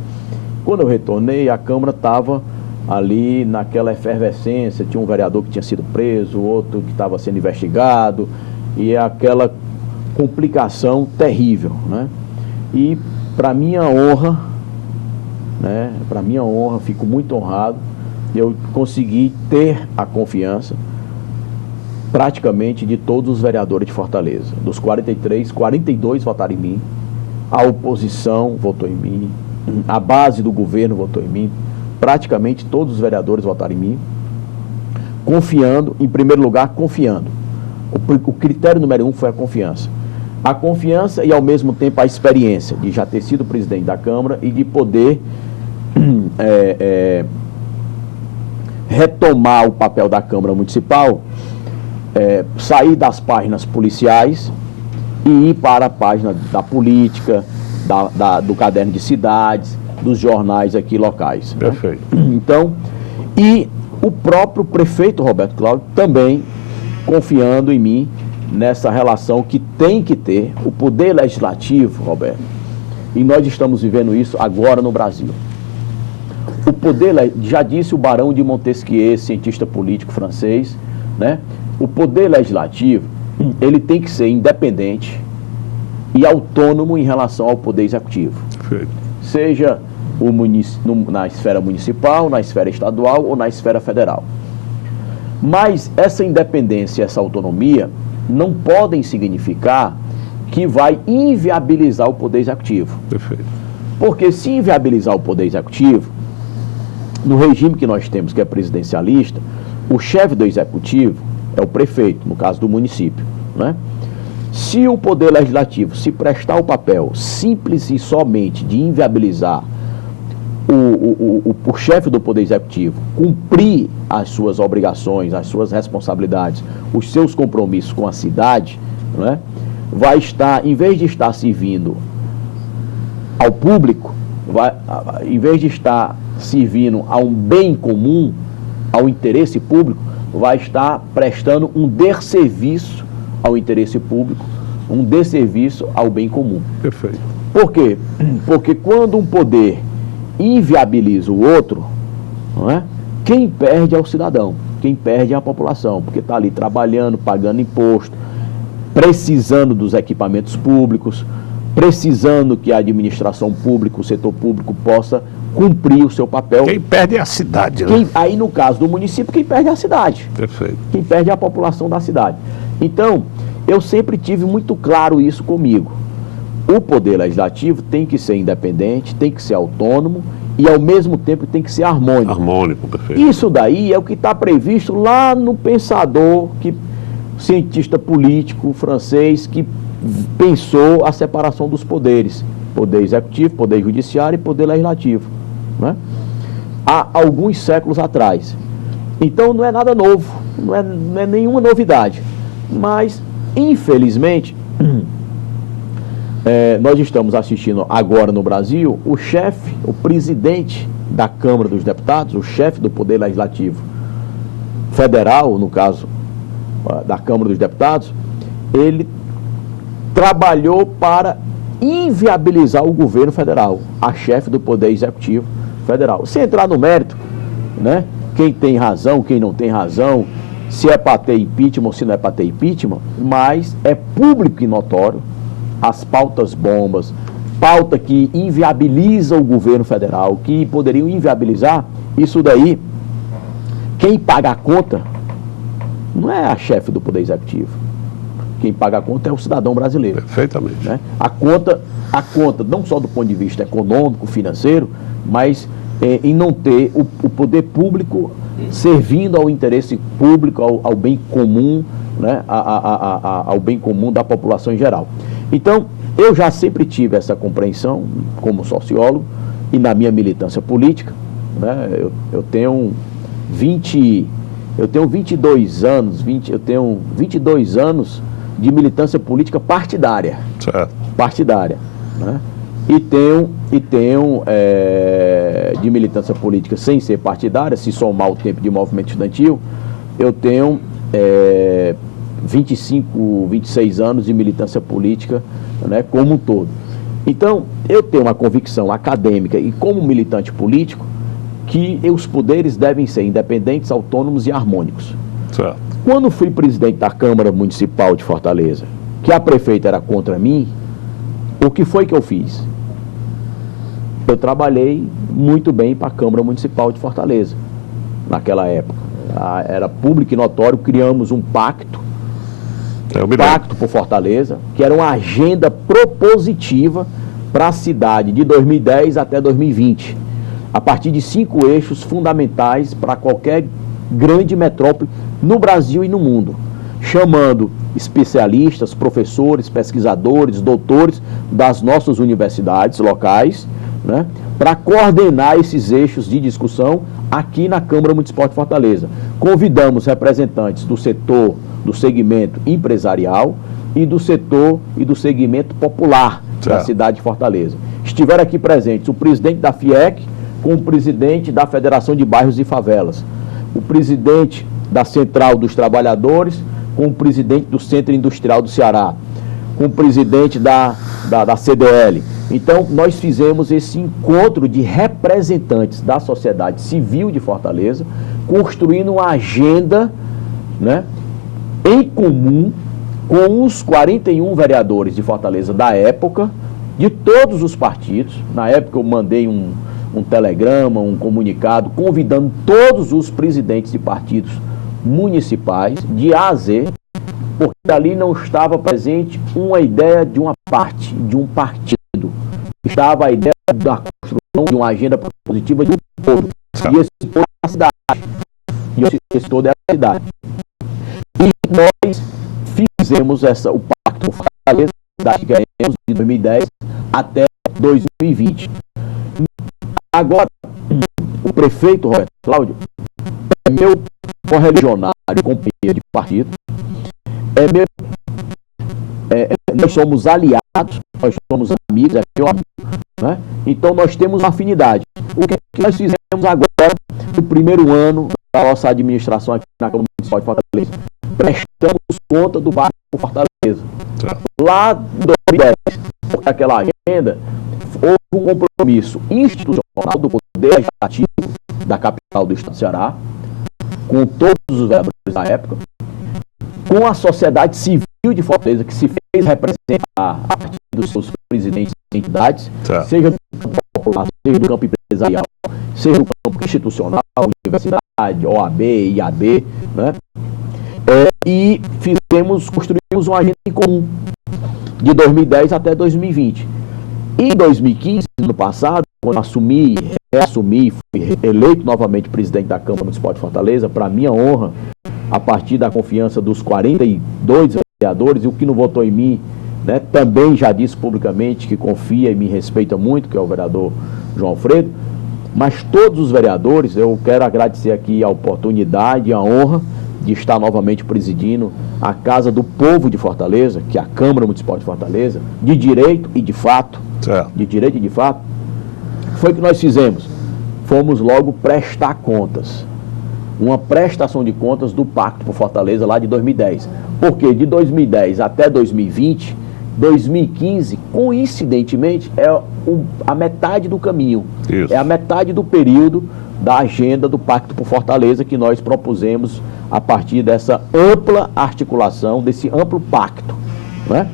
Quando eu retornei, a Câmara estava ali naquela efervescência, tinha um vereador que tinha sido preso, outro que estava sendo investigado, e aquela complicação terrível, né? E para minha honra, né, para minha honra, fico muito honrado, eu consegui ter a confiança praticamente de todos os vereadores de Fortaleza. Dos 43, 42 votaram em mim, a oposição votou em mim, a base do governo votou em mim, praticamente todos os vereadores votaram em mim, confiando, em primeiro lugar, confiando. O critério número 1 foi a confiança. A confiança e, ao mesmo tempo, a experiência de já ter sido presidente da Câmara e de poder retomar o papel da Câmara Municipal, sair das páginas policiais e ir para a página da política, do caderno de cidades, dos jornais aqui locais. Perfeito. Né? Então, e o próprio prefeito Roberto Cláudio também confiando em mim nessa relação que tem que ter o poder legislativo, Roberto, e nós estamos vivendo isso agora no Brasil. O poder, já disse o Barão de Montesquieu, cientista político francês, né? O poder legislativo, ele tem que ser independente e autônomo em relação ao poder executivo. Perfeito. Seja na esfera municipal, na esfera estadual ou na esfera federal. Mas essa independência, essa autonomia, não podem significar que vai inviabilizar o poder executivo. Perfeito. Porque se inviabilizar o poder executivo, no regime que nós temos, que é presidencialista, o chefe do executivo é o prefeito, no caso do município, né? Se o poder legislativo se prestar o papel simples e somente de inviabilizar o chefe do poder executivo cumprir as suas obrigações, as suas responsabilidades, os seus compromissos com a cidade, né, vai estar, em vez de estar servindo ao público, em vez de estar servindo a um bem comum, ao interesse público, vai estar prestando um desserviço ao interesse público, um desserviço ao bem comum. Perfeito. Por quê? Porque quando um poder inviabiliza o outro, não é? Quem perde é o cidadão, quem perde é a população, porque está ali trabalhando, pagando imposto, precisando dos equipamentos públicos, precisando que a administração pública, o setor público possa cumprir o seu papel. Quem perde é a cidade, né? Aí, no caso do município, quem perde é a cidade. Perfeito. Quem perde é a população da cidade. Então, eu sempre tive muito claro isso comigo. O poder legislativo tem que ser independente, tem que ser autônomo e, ao mesmo tempo, tem que ser harmônico. Harmônico, perfeito. Isso daí é o que está previsto lá no pensador, cientista político francês, que pensou a separação dos poderes. Poder executivo, poder judiciário e poder legislativo, né? Há alguns séculos atrás. Então não é nada novo, não é nenhuma novidade. Mas, infelizmente, nós estamos assistindo agora no Brasil o chefe, o presidente da Câmara dos Deputados, o chefe do Poder Legislativo Federal, no caso da Câmara dos Deputados, ele trabalhou para inviabilizar o governo federal, a chefe do Poder Executivo Federal. Sem entrar no mérito, né? Quem tem razão, quem não tem razão, se é para ter impeachment ou se não é para ter impeachment, mas é público e notório as pautas bombas, pauta que inviabiliza o governo federal, que poderiam inviabilizar, isso daí, quem paga a conta não é a chefe do Poder Executivo. Quem paga a conta é o cidadão brasileiro. Perfeitamente. Né? A conta, não só do ponto de vista econômico, financeiro, mas em não ter o poder público servindo ao interesse público, ao bem comum, né? Ao bem comum da população em geral. Então, eu já sempre tive essa compreensão como sociólogo e na minha militância política, né? Eu tenho 22 anos de militância política partidária. Certo. Partidária. Né? E tenho de militância política sem ser partidária, se somar o tempo de movimento estudantil, eu tenho 26 anos de militância política, né, como um todo. Então, eu tenho uma convicção acadêmica e como militante político que os poderes devem ser independentes, autônomos e harmônicos. Certo. Quando fui presidente da Câmara Municipal de Fortaleza, que a prefeita era contra mim, o que foi que eu fiz? Eu trabalhei muito bem para a Câmara Municipal de Fortaleza, naquela época. Era público e notório, criamos um pacto por Fortaleza, que era uma agenda propositiva para a cidade de 2010 até 2020, a partir de 5 eixos fundamentais para qualquer grande metrópole no Brasil e no mundo, chamando especialistas, professores, pesquisadores, doutores das nossas universidades locais, né, para coordenar esses eixos de discussão aqui na Câmara Municipal de Fortaleza. Convidamos representantes do setor, do segmento empresarial e do setor e do segmento popular da cidade de Fortaleza. Estiveram aqui presentes o presidente da FIEC com o presidente da Federação de Bairros e Favelas, o presidente da Central dos Trabalhadores com o presidente do Centro Industrial do Ceará, com o presidente da CDL. Então, nós fizemos esse encontro de representantes da sociedade civil de Fortaleza, construindo uma agenda, né, em comum com os 41 vereadores de Fortaleza da época, de todos os partidos. Na época eu mandei um telegrama, um comunicado, convidando todos os presidentes de partidos municipais, de A a Z, porque ali não estava presente uma ideia de uma parte, de um partido. Estava a ideia da construção de uma agenda propositiva de um todo. E esse todo é a cidade. E esse todo é a cidade. E nós fizemos o pacto com Fortaleza, que ganhamos de 2010 até 2020. Agora, o prefeito Roberto Cláudio é meu correligionário, companheiro de partido, nós somos aliados, nós somos amigos, é meu amigo, né? Então nós temos uma afinidade. O que nós fizemos agora, no primeiro ano da nossa administração aqui na Câmara Municipal de Fortaleza? Prestamos conta do Pacto por Fortaleza. Lá em 2010, por aquela agenda, houve um compromisso institucional do Poder Legislativo da capital do estado do Ceará, com todos os vereadores da época, com a sociedade civil de Fortaleza, que se fez representar a partir dos seus presidentes e entidades, seja do campo popular, seja do campo empresarial, seja do campo institucional, universidade, OAB, IAB, né? E construímos uma agenda em comum, de 2010 até 2020. Em 2015, no passado, quando reassumi, fui eleito novamente presidente da Câmara Municipal de Fortaleza, para minha honra, a partir da confiança dos 42 vereadores, e o que não votou em mim, né, também já disse publicamente que confia e me respeita muito, que é o vereador João Alfredo, mas todos os vereadores, eu quero agradecer aqui a oportunidade e a honra de estar novamente presidindo a Casa do Povo de Fortaleza, que é a Câmara Municipal de Fortaleza, de direito e de fato, foi o que nós fizemos. Fomos logo prestar contas. Uma prestação de contas do Pacto por Fortaleza lá de 2010. Porque de 2010 até 2020, 2015, coincidentemente, é a metade do caminho. Isso. É a metade do período da agenda do Pacto por Fortaleza que nós propusemos a partir dessa ampla articulação, desse amplo pacto, né?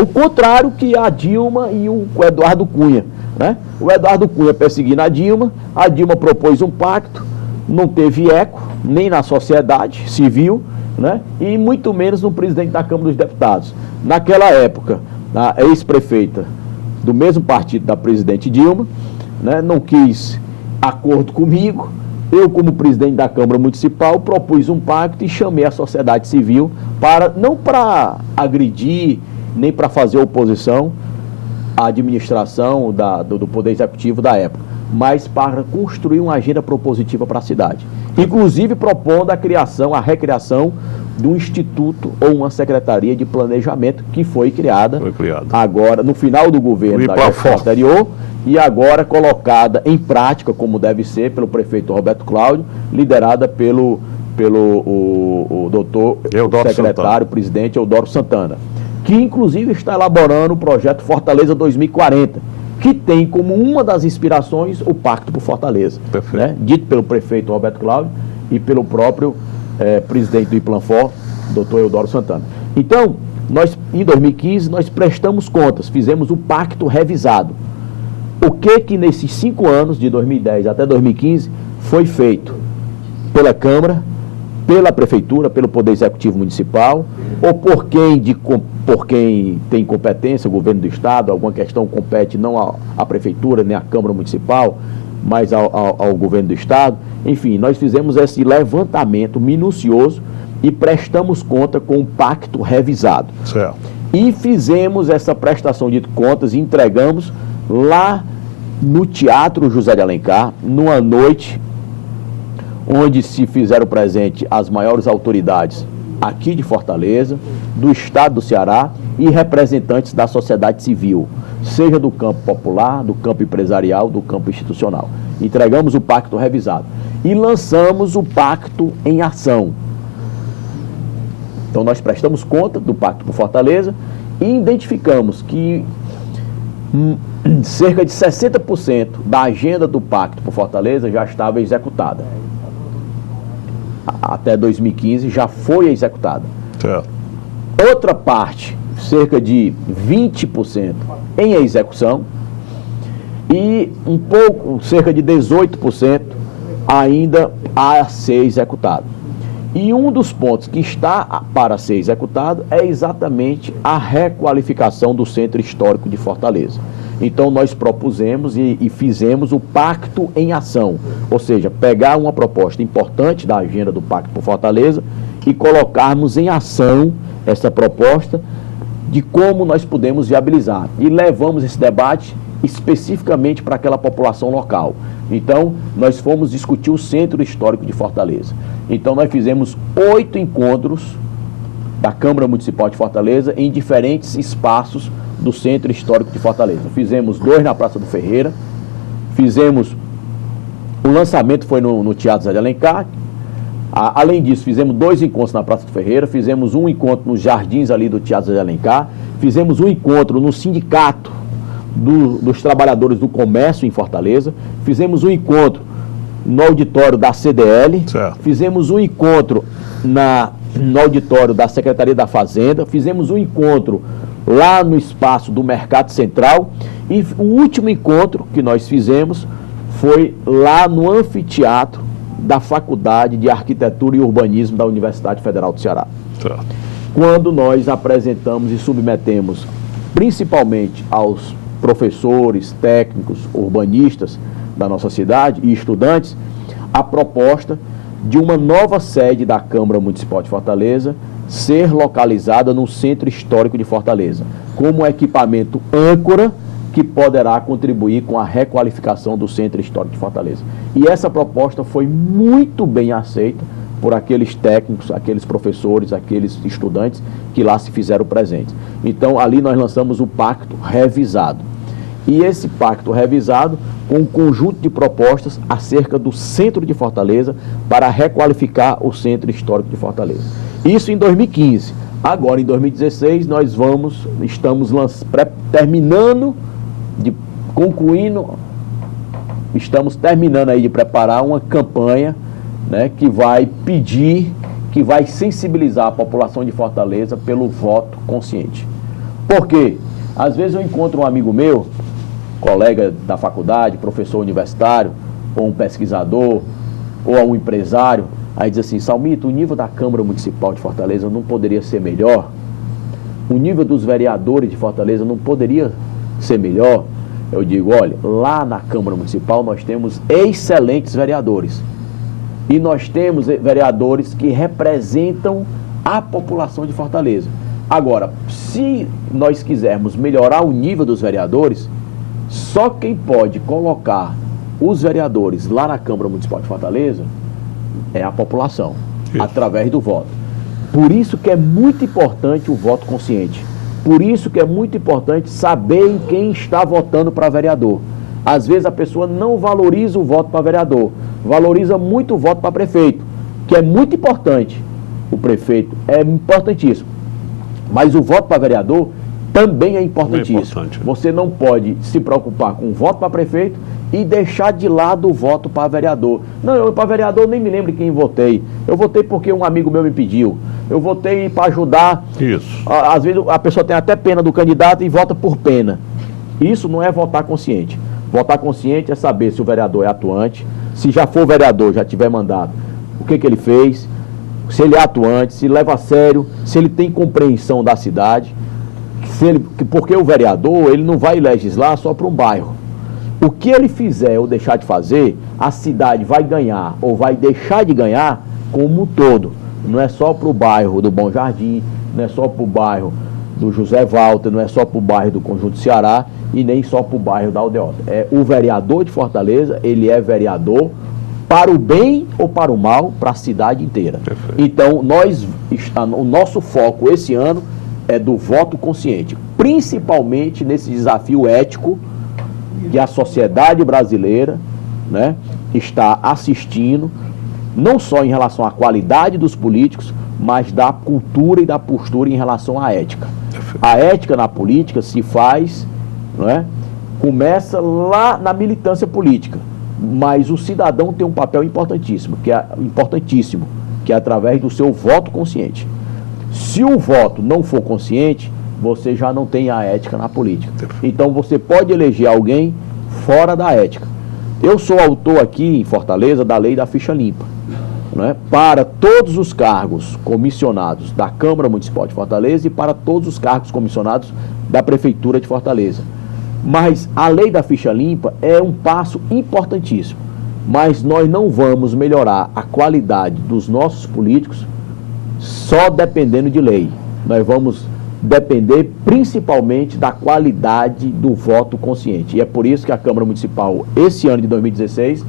O contrário que a Dilma e o Eduardo Cunha, né? O Eduardo Cunha perseguindo a Dilma propôs um pacto, não teve eco, nem na sociedade civil, né? E muito menos no presidente da Câmara dos Deputados. Naquela época, a ex-prefeita do mesmo partido da presidente Dilma, né, não quis acordo comigo. Eu, como presidente da Câmara Municipal, propus um pacto e chamei a sociedade civil não para agredir, nem para fazer oposição à administração do Poder Executivo da época, mas para construir uma agenda propositiva para a cidade. Inclusive propondo a recriação de um instituto ou uma secretaria de planejamento que foi criada agora, no final do governo da gestão anterior, e agora colocada em prática, como deve ser, pelo prefeito Roberto Cláudio, liderada pelo doutor secretário, presidente Eudoro Santana, que inclusive está elaborando o projeto Fortaleza 2040, que tem como uma das inspirações o Pacto por Fortaleza, né? Dito pelo prefeito Roberto Cláudio e pelo próprio presidente do Iplanfor, doutor Eudoro Santana. Então, em 2015, nós prestamos contas, fizemos o pacto revisado. O que nesses 5 anos, de 2010 até 2015, foi feito pela Câmara, pela Prefeitura, pelo Poder Executivo Municipal, ou por quem tem competência, o Governo do Estado, alguma questão compete não à Prefeitura, nem à Câmara Municipal, mas ao Governo do Estado. Enfim, nós fizemos esse levantamento minucioso e prestamos conta com o pacto revisado. Certo. E fizemos essa prestação de contas e entregamos lá no Teatro José de Alencar, numa noite onde se fizeram presente as maiores autoridades aqui de Fortaleza, do Estado do Ceará e representantes da sociedade civil, seja do campo popular, do campo empresarial, do campo institucional. Entregamos o pacto revisado e lançamos o pacto em ação. Então nós prestamos conta do Pacto por Fortaleza e identificamos que cerca de 60% da agenda do Pacto por Fortaleza já estava executada. Até 2015 já foi executada. Certo. Outra parte, cerca de 20% em execução e cerca de 18% ainda a ser executado. E um dos pontos que está para ser executado é exatamente a requalificação do Centro Histórico de Fortaleza. Então nós propusemos e fizemos o Pacto em Ação, ou seja, pegar uma proposta importante da agenda do Pacto por Fortaleza e colocarmos em ação essa proposta de como nós podemos viabilizar. E levamos esse debate especificamente para aquela população local. Então, nós fomos discutir o Centro Histórico de Fortaleza. Então, nós fizemos 8 encontros da Câmara Municipal de Fortaleza em diferentes espaços do Centro Histórico de Fortaleza. Fizemos 2 na Praça do Ferreira, o lançamento foi no Teatro Zé de Alencar. Além disso, fizemos 2 encontros na Praça do Ferreira, fizemos um encontro nos jardins ali do Teatro Zé de Alencar, fizemos um encontro no sindicato dos trabalhadores do comércio em Fortaleza, fizemos um encontro no auditório da CDL, certo. Fizemos um encontro no auditório da Secretaria da Fazenda, fizemos um encontro lá no espaço do Mercado Central e o último encontro que nós fizemos foi lá no anfiteatro da Faculdade de Arquitetura e Urbanismo da Universidade Federal do Ceará. Certo. Quando nós apresentamos e submetemos, principalmente aos professores, técnicos, urbanistas da nossa cidade e estudantes, a proposta de uma nova sede da Câmara Municipal de Fortaleza ser localizada no Centro Histórico de Fortaleza, como equipamento âncora que poderá contribuir com a requalificação do Centro Histórico de Fortaleza. E essa proposta foi muito bem aceita por aqueles técnicos, aqueles professores, aqueles estudantes que lá se fizeram presentes. Então, ali nós lançamos o Pacto Revisado. E esse Pacto Revisado, com um conjunto de propostas acerca do centro de Fortaleza para requalificar o Centro Histórico de Fortaleza. Isso em 2015. Agora, em 2016, nós estamos terminando aí de preparar uma campanha, né, que vai sensibilizar a população de Fortaleza pelo voto consciente. Por quê? Às vezes eu encontro um amigo meu, colega da faculdade, professor universitário, ou um pesquisador, ou um empresário, aí diz assim: Salmito, o nível da Câmara Municipal de Fortaleza não poderia ser melhor? O nível dos vereadores de Fortaleza não poderia ser melhor? Eu digo: olha, lá na Câmara Municipal nós temos excelentes vereadores. E nós temos vereadores que representam a população de Fortaleza. Agora, se nós quisermos melhorar o nível dos vereadores, só quem pode colocar os vereadores lá na Câmara Municipal de Fortaleza é a população, através do voto. Por isso que é muito importante o voto consciente. Por isso que é muito importante saber em quem está votando para vereador. Às vezes a pessoa não valoriza o voto para vereador, valoriza muito o voto para prefeito, que é muito importante. O prefeito é importantíssimo, mas o voto para vereador também é importantíssimo. Você não pode se preocupar com o voto para prefeito e deixar de lado o voto para vereador. Não, eu para vereador nem me lembro quem votei. Eu votei porque um amigo meu me pediu. Eu votei para ajudar. Isso. Às vezes a pessoa tem até pena do candidato e vota por pena. Isso não é votar consciente. Votar consciente é saber se o vereador é atuante, se já for vereador, já tiver mandato, o que ele fez, se ele é atuante, se leva a sério, se ele tem compreensão da cidade, porque o vereador ele não vai legislar só para um bairro. O que ele fizer ou deixar de fazer, a cidade vai ganhar ou vai deixar de ganhar como um todo. Não é só para o bairro do Bom Jardim, não é só para o bairro do José Walter, não é só para o bairro do Conjunto Ceará e nem só para o bairro da Aldeota. O vereador de Fortaleza, ele é vereador para o bem ou para o mal, para a cidade inteira. Perfeito. Então, o nosso foco esse ano é do voto consciente, principalmente nesse desafio ético que a sociedade brasileira, né, está assistindo, não só em relação à qualidade dos políticos, mas da cultura e da postura em relação à ética. A ética na política se faz, não é? Começa lá na militância política, mas o cidadão tem um papel importantíssimo, que é através do seu voto consciente. Se o voto não for consciente, você já não tem a ética na política. Então você pode eleger alguém fora da ética. Eu sou autor aqui em Fortaleza da lei da ficha limpa, né, para todos os cargos comissionados da Câmara Municipal de Fortaleza e para todos os cargos comissionados da Prefeitura de Fortaleza. Mas a lei da ficha limpa é um passo importantíssimo, mas nós não vamos melhorar a qualidade dos nossos políticos só dependendo de lei. Nós vamos depender principalmente da qualidade do voto consciente. E é por isso que a Câmara Municipal, esse ano de 2016,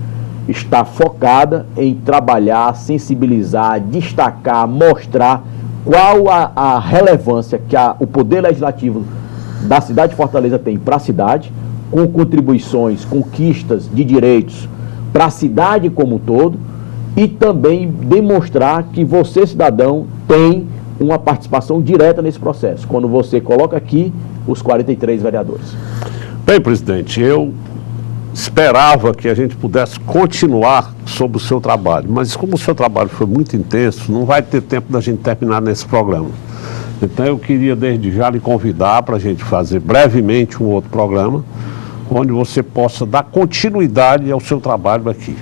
está focada em trabalhar, sensibilizar, destacar, mostrar qual a relevância que o Poder Legislativo da cidade de Fortaleza tem para a cidade, com contribuições, conquistas de direitos para a cidade como um todo, e também demonstrar que você, cidadão, tem uma participação direta nesse processo, quando você coloca aqui os 43 vereadores. Bem, presidente, eu esperava que a gente pudesse continuar sobre o seu trabalho, mas como o seu trabalho foi muito intenso, não vai ter tempo da gente terminar nesse programa. Então eu queria desde já lhe convidar para a gente fazer brevemente um outro programa, onde você possa dar continuidade ao seu trabalho aqui.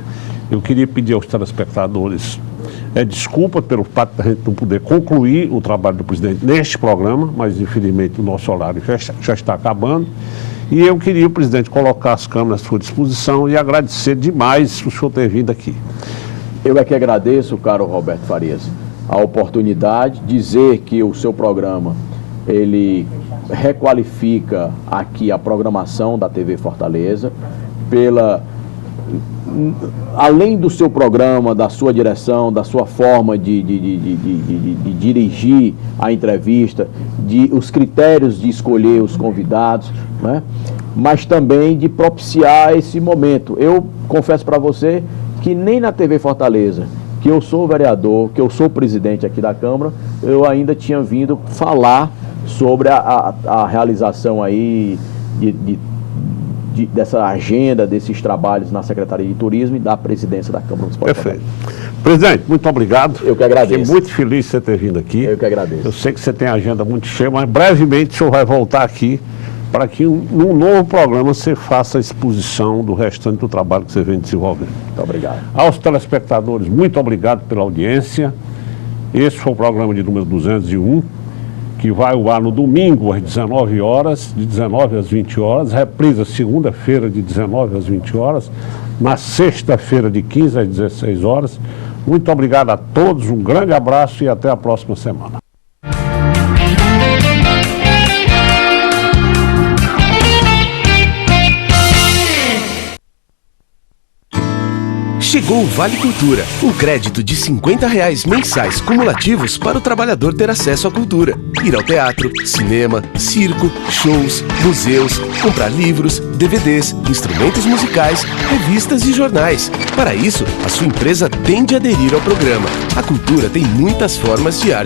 Eu queria pedir aos telespectadores desculpa pelo fato de a gente não poder concluir o trabalho do presidente neste programa, mas infelizmente o nosso horário já está acabando. E eu queria, presidente, colocar as câmeras à sua disposição e agradecer demais o senhor ter vindo aqui. Eu é que agradeço, caro Roberto Farias, a oportunidade, dizer que o seu programa, ele requalifica aqui a programação da TV Fortaleza, além do seu programa, da sua direção, da sua forma de dirigir a entrevista, os critérios de escolher os convidados, né? Mas também de propiciar esse momento. Eu confesso para você que nem na TV Fortaleza, que eu sou vereador, que eu sou presidente aqui da Câmara, eu ainda tinha vindo falar sobre a realização aí dessa agenda, desses trabalhos na Secretaria de Turismo e da presidência da Câmara Municipal. Perfeito. Presidente, muito obrigado. Eu que agradeço. Fiquei muito feliz de você ter vindo aqui. Eu que agradeço. Eu sei que você tem agenda muito cheia, mas brevemente o senhor vai voltar aqui para que num novo programa você faça a exposição do restante do trabalho que você vem desenvolvendo. Muito obrigado. Aos telespectadores, muito obrigado pela audiência. Esse foi o programa de número 201, que vai ao ar no domingo às 19 horas, de 19 às 20 horas, reprisa segunda-feira de 19 às 20 horas, na sexta-feira de 15 às 16 horas. Muito obrigado a todos, um grande abraço e até a próxima semana. Chegou o Vale Cultura, o crédito de R$50 mensais cumulativos para o trabalhador ter acesso à cultura. Ir ao teatro, cinema, circo, shows, museus, comprar livros, DVDs, instrumentos musicais, revistas e jornais. Para isso, a sua empresa tem de aderir ao programa. A cultura tem muitas formas de arte.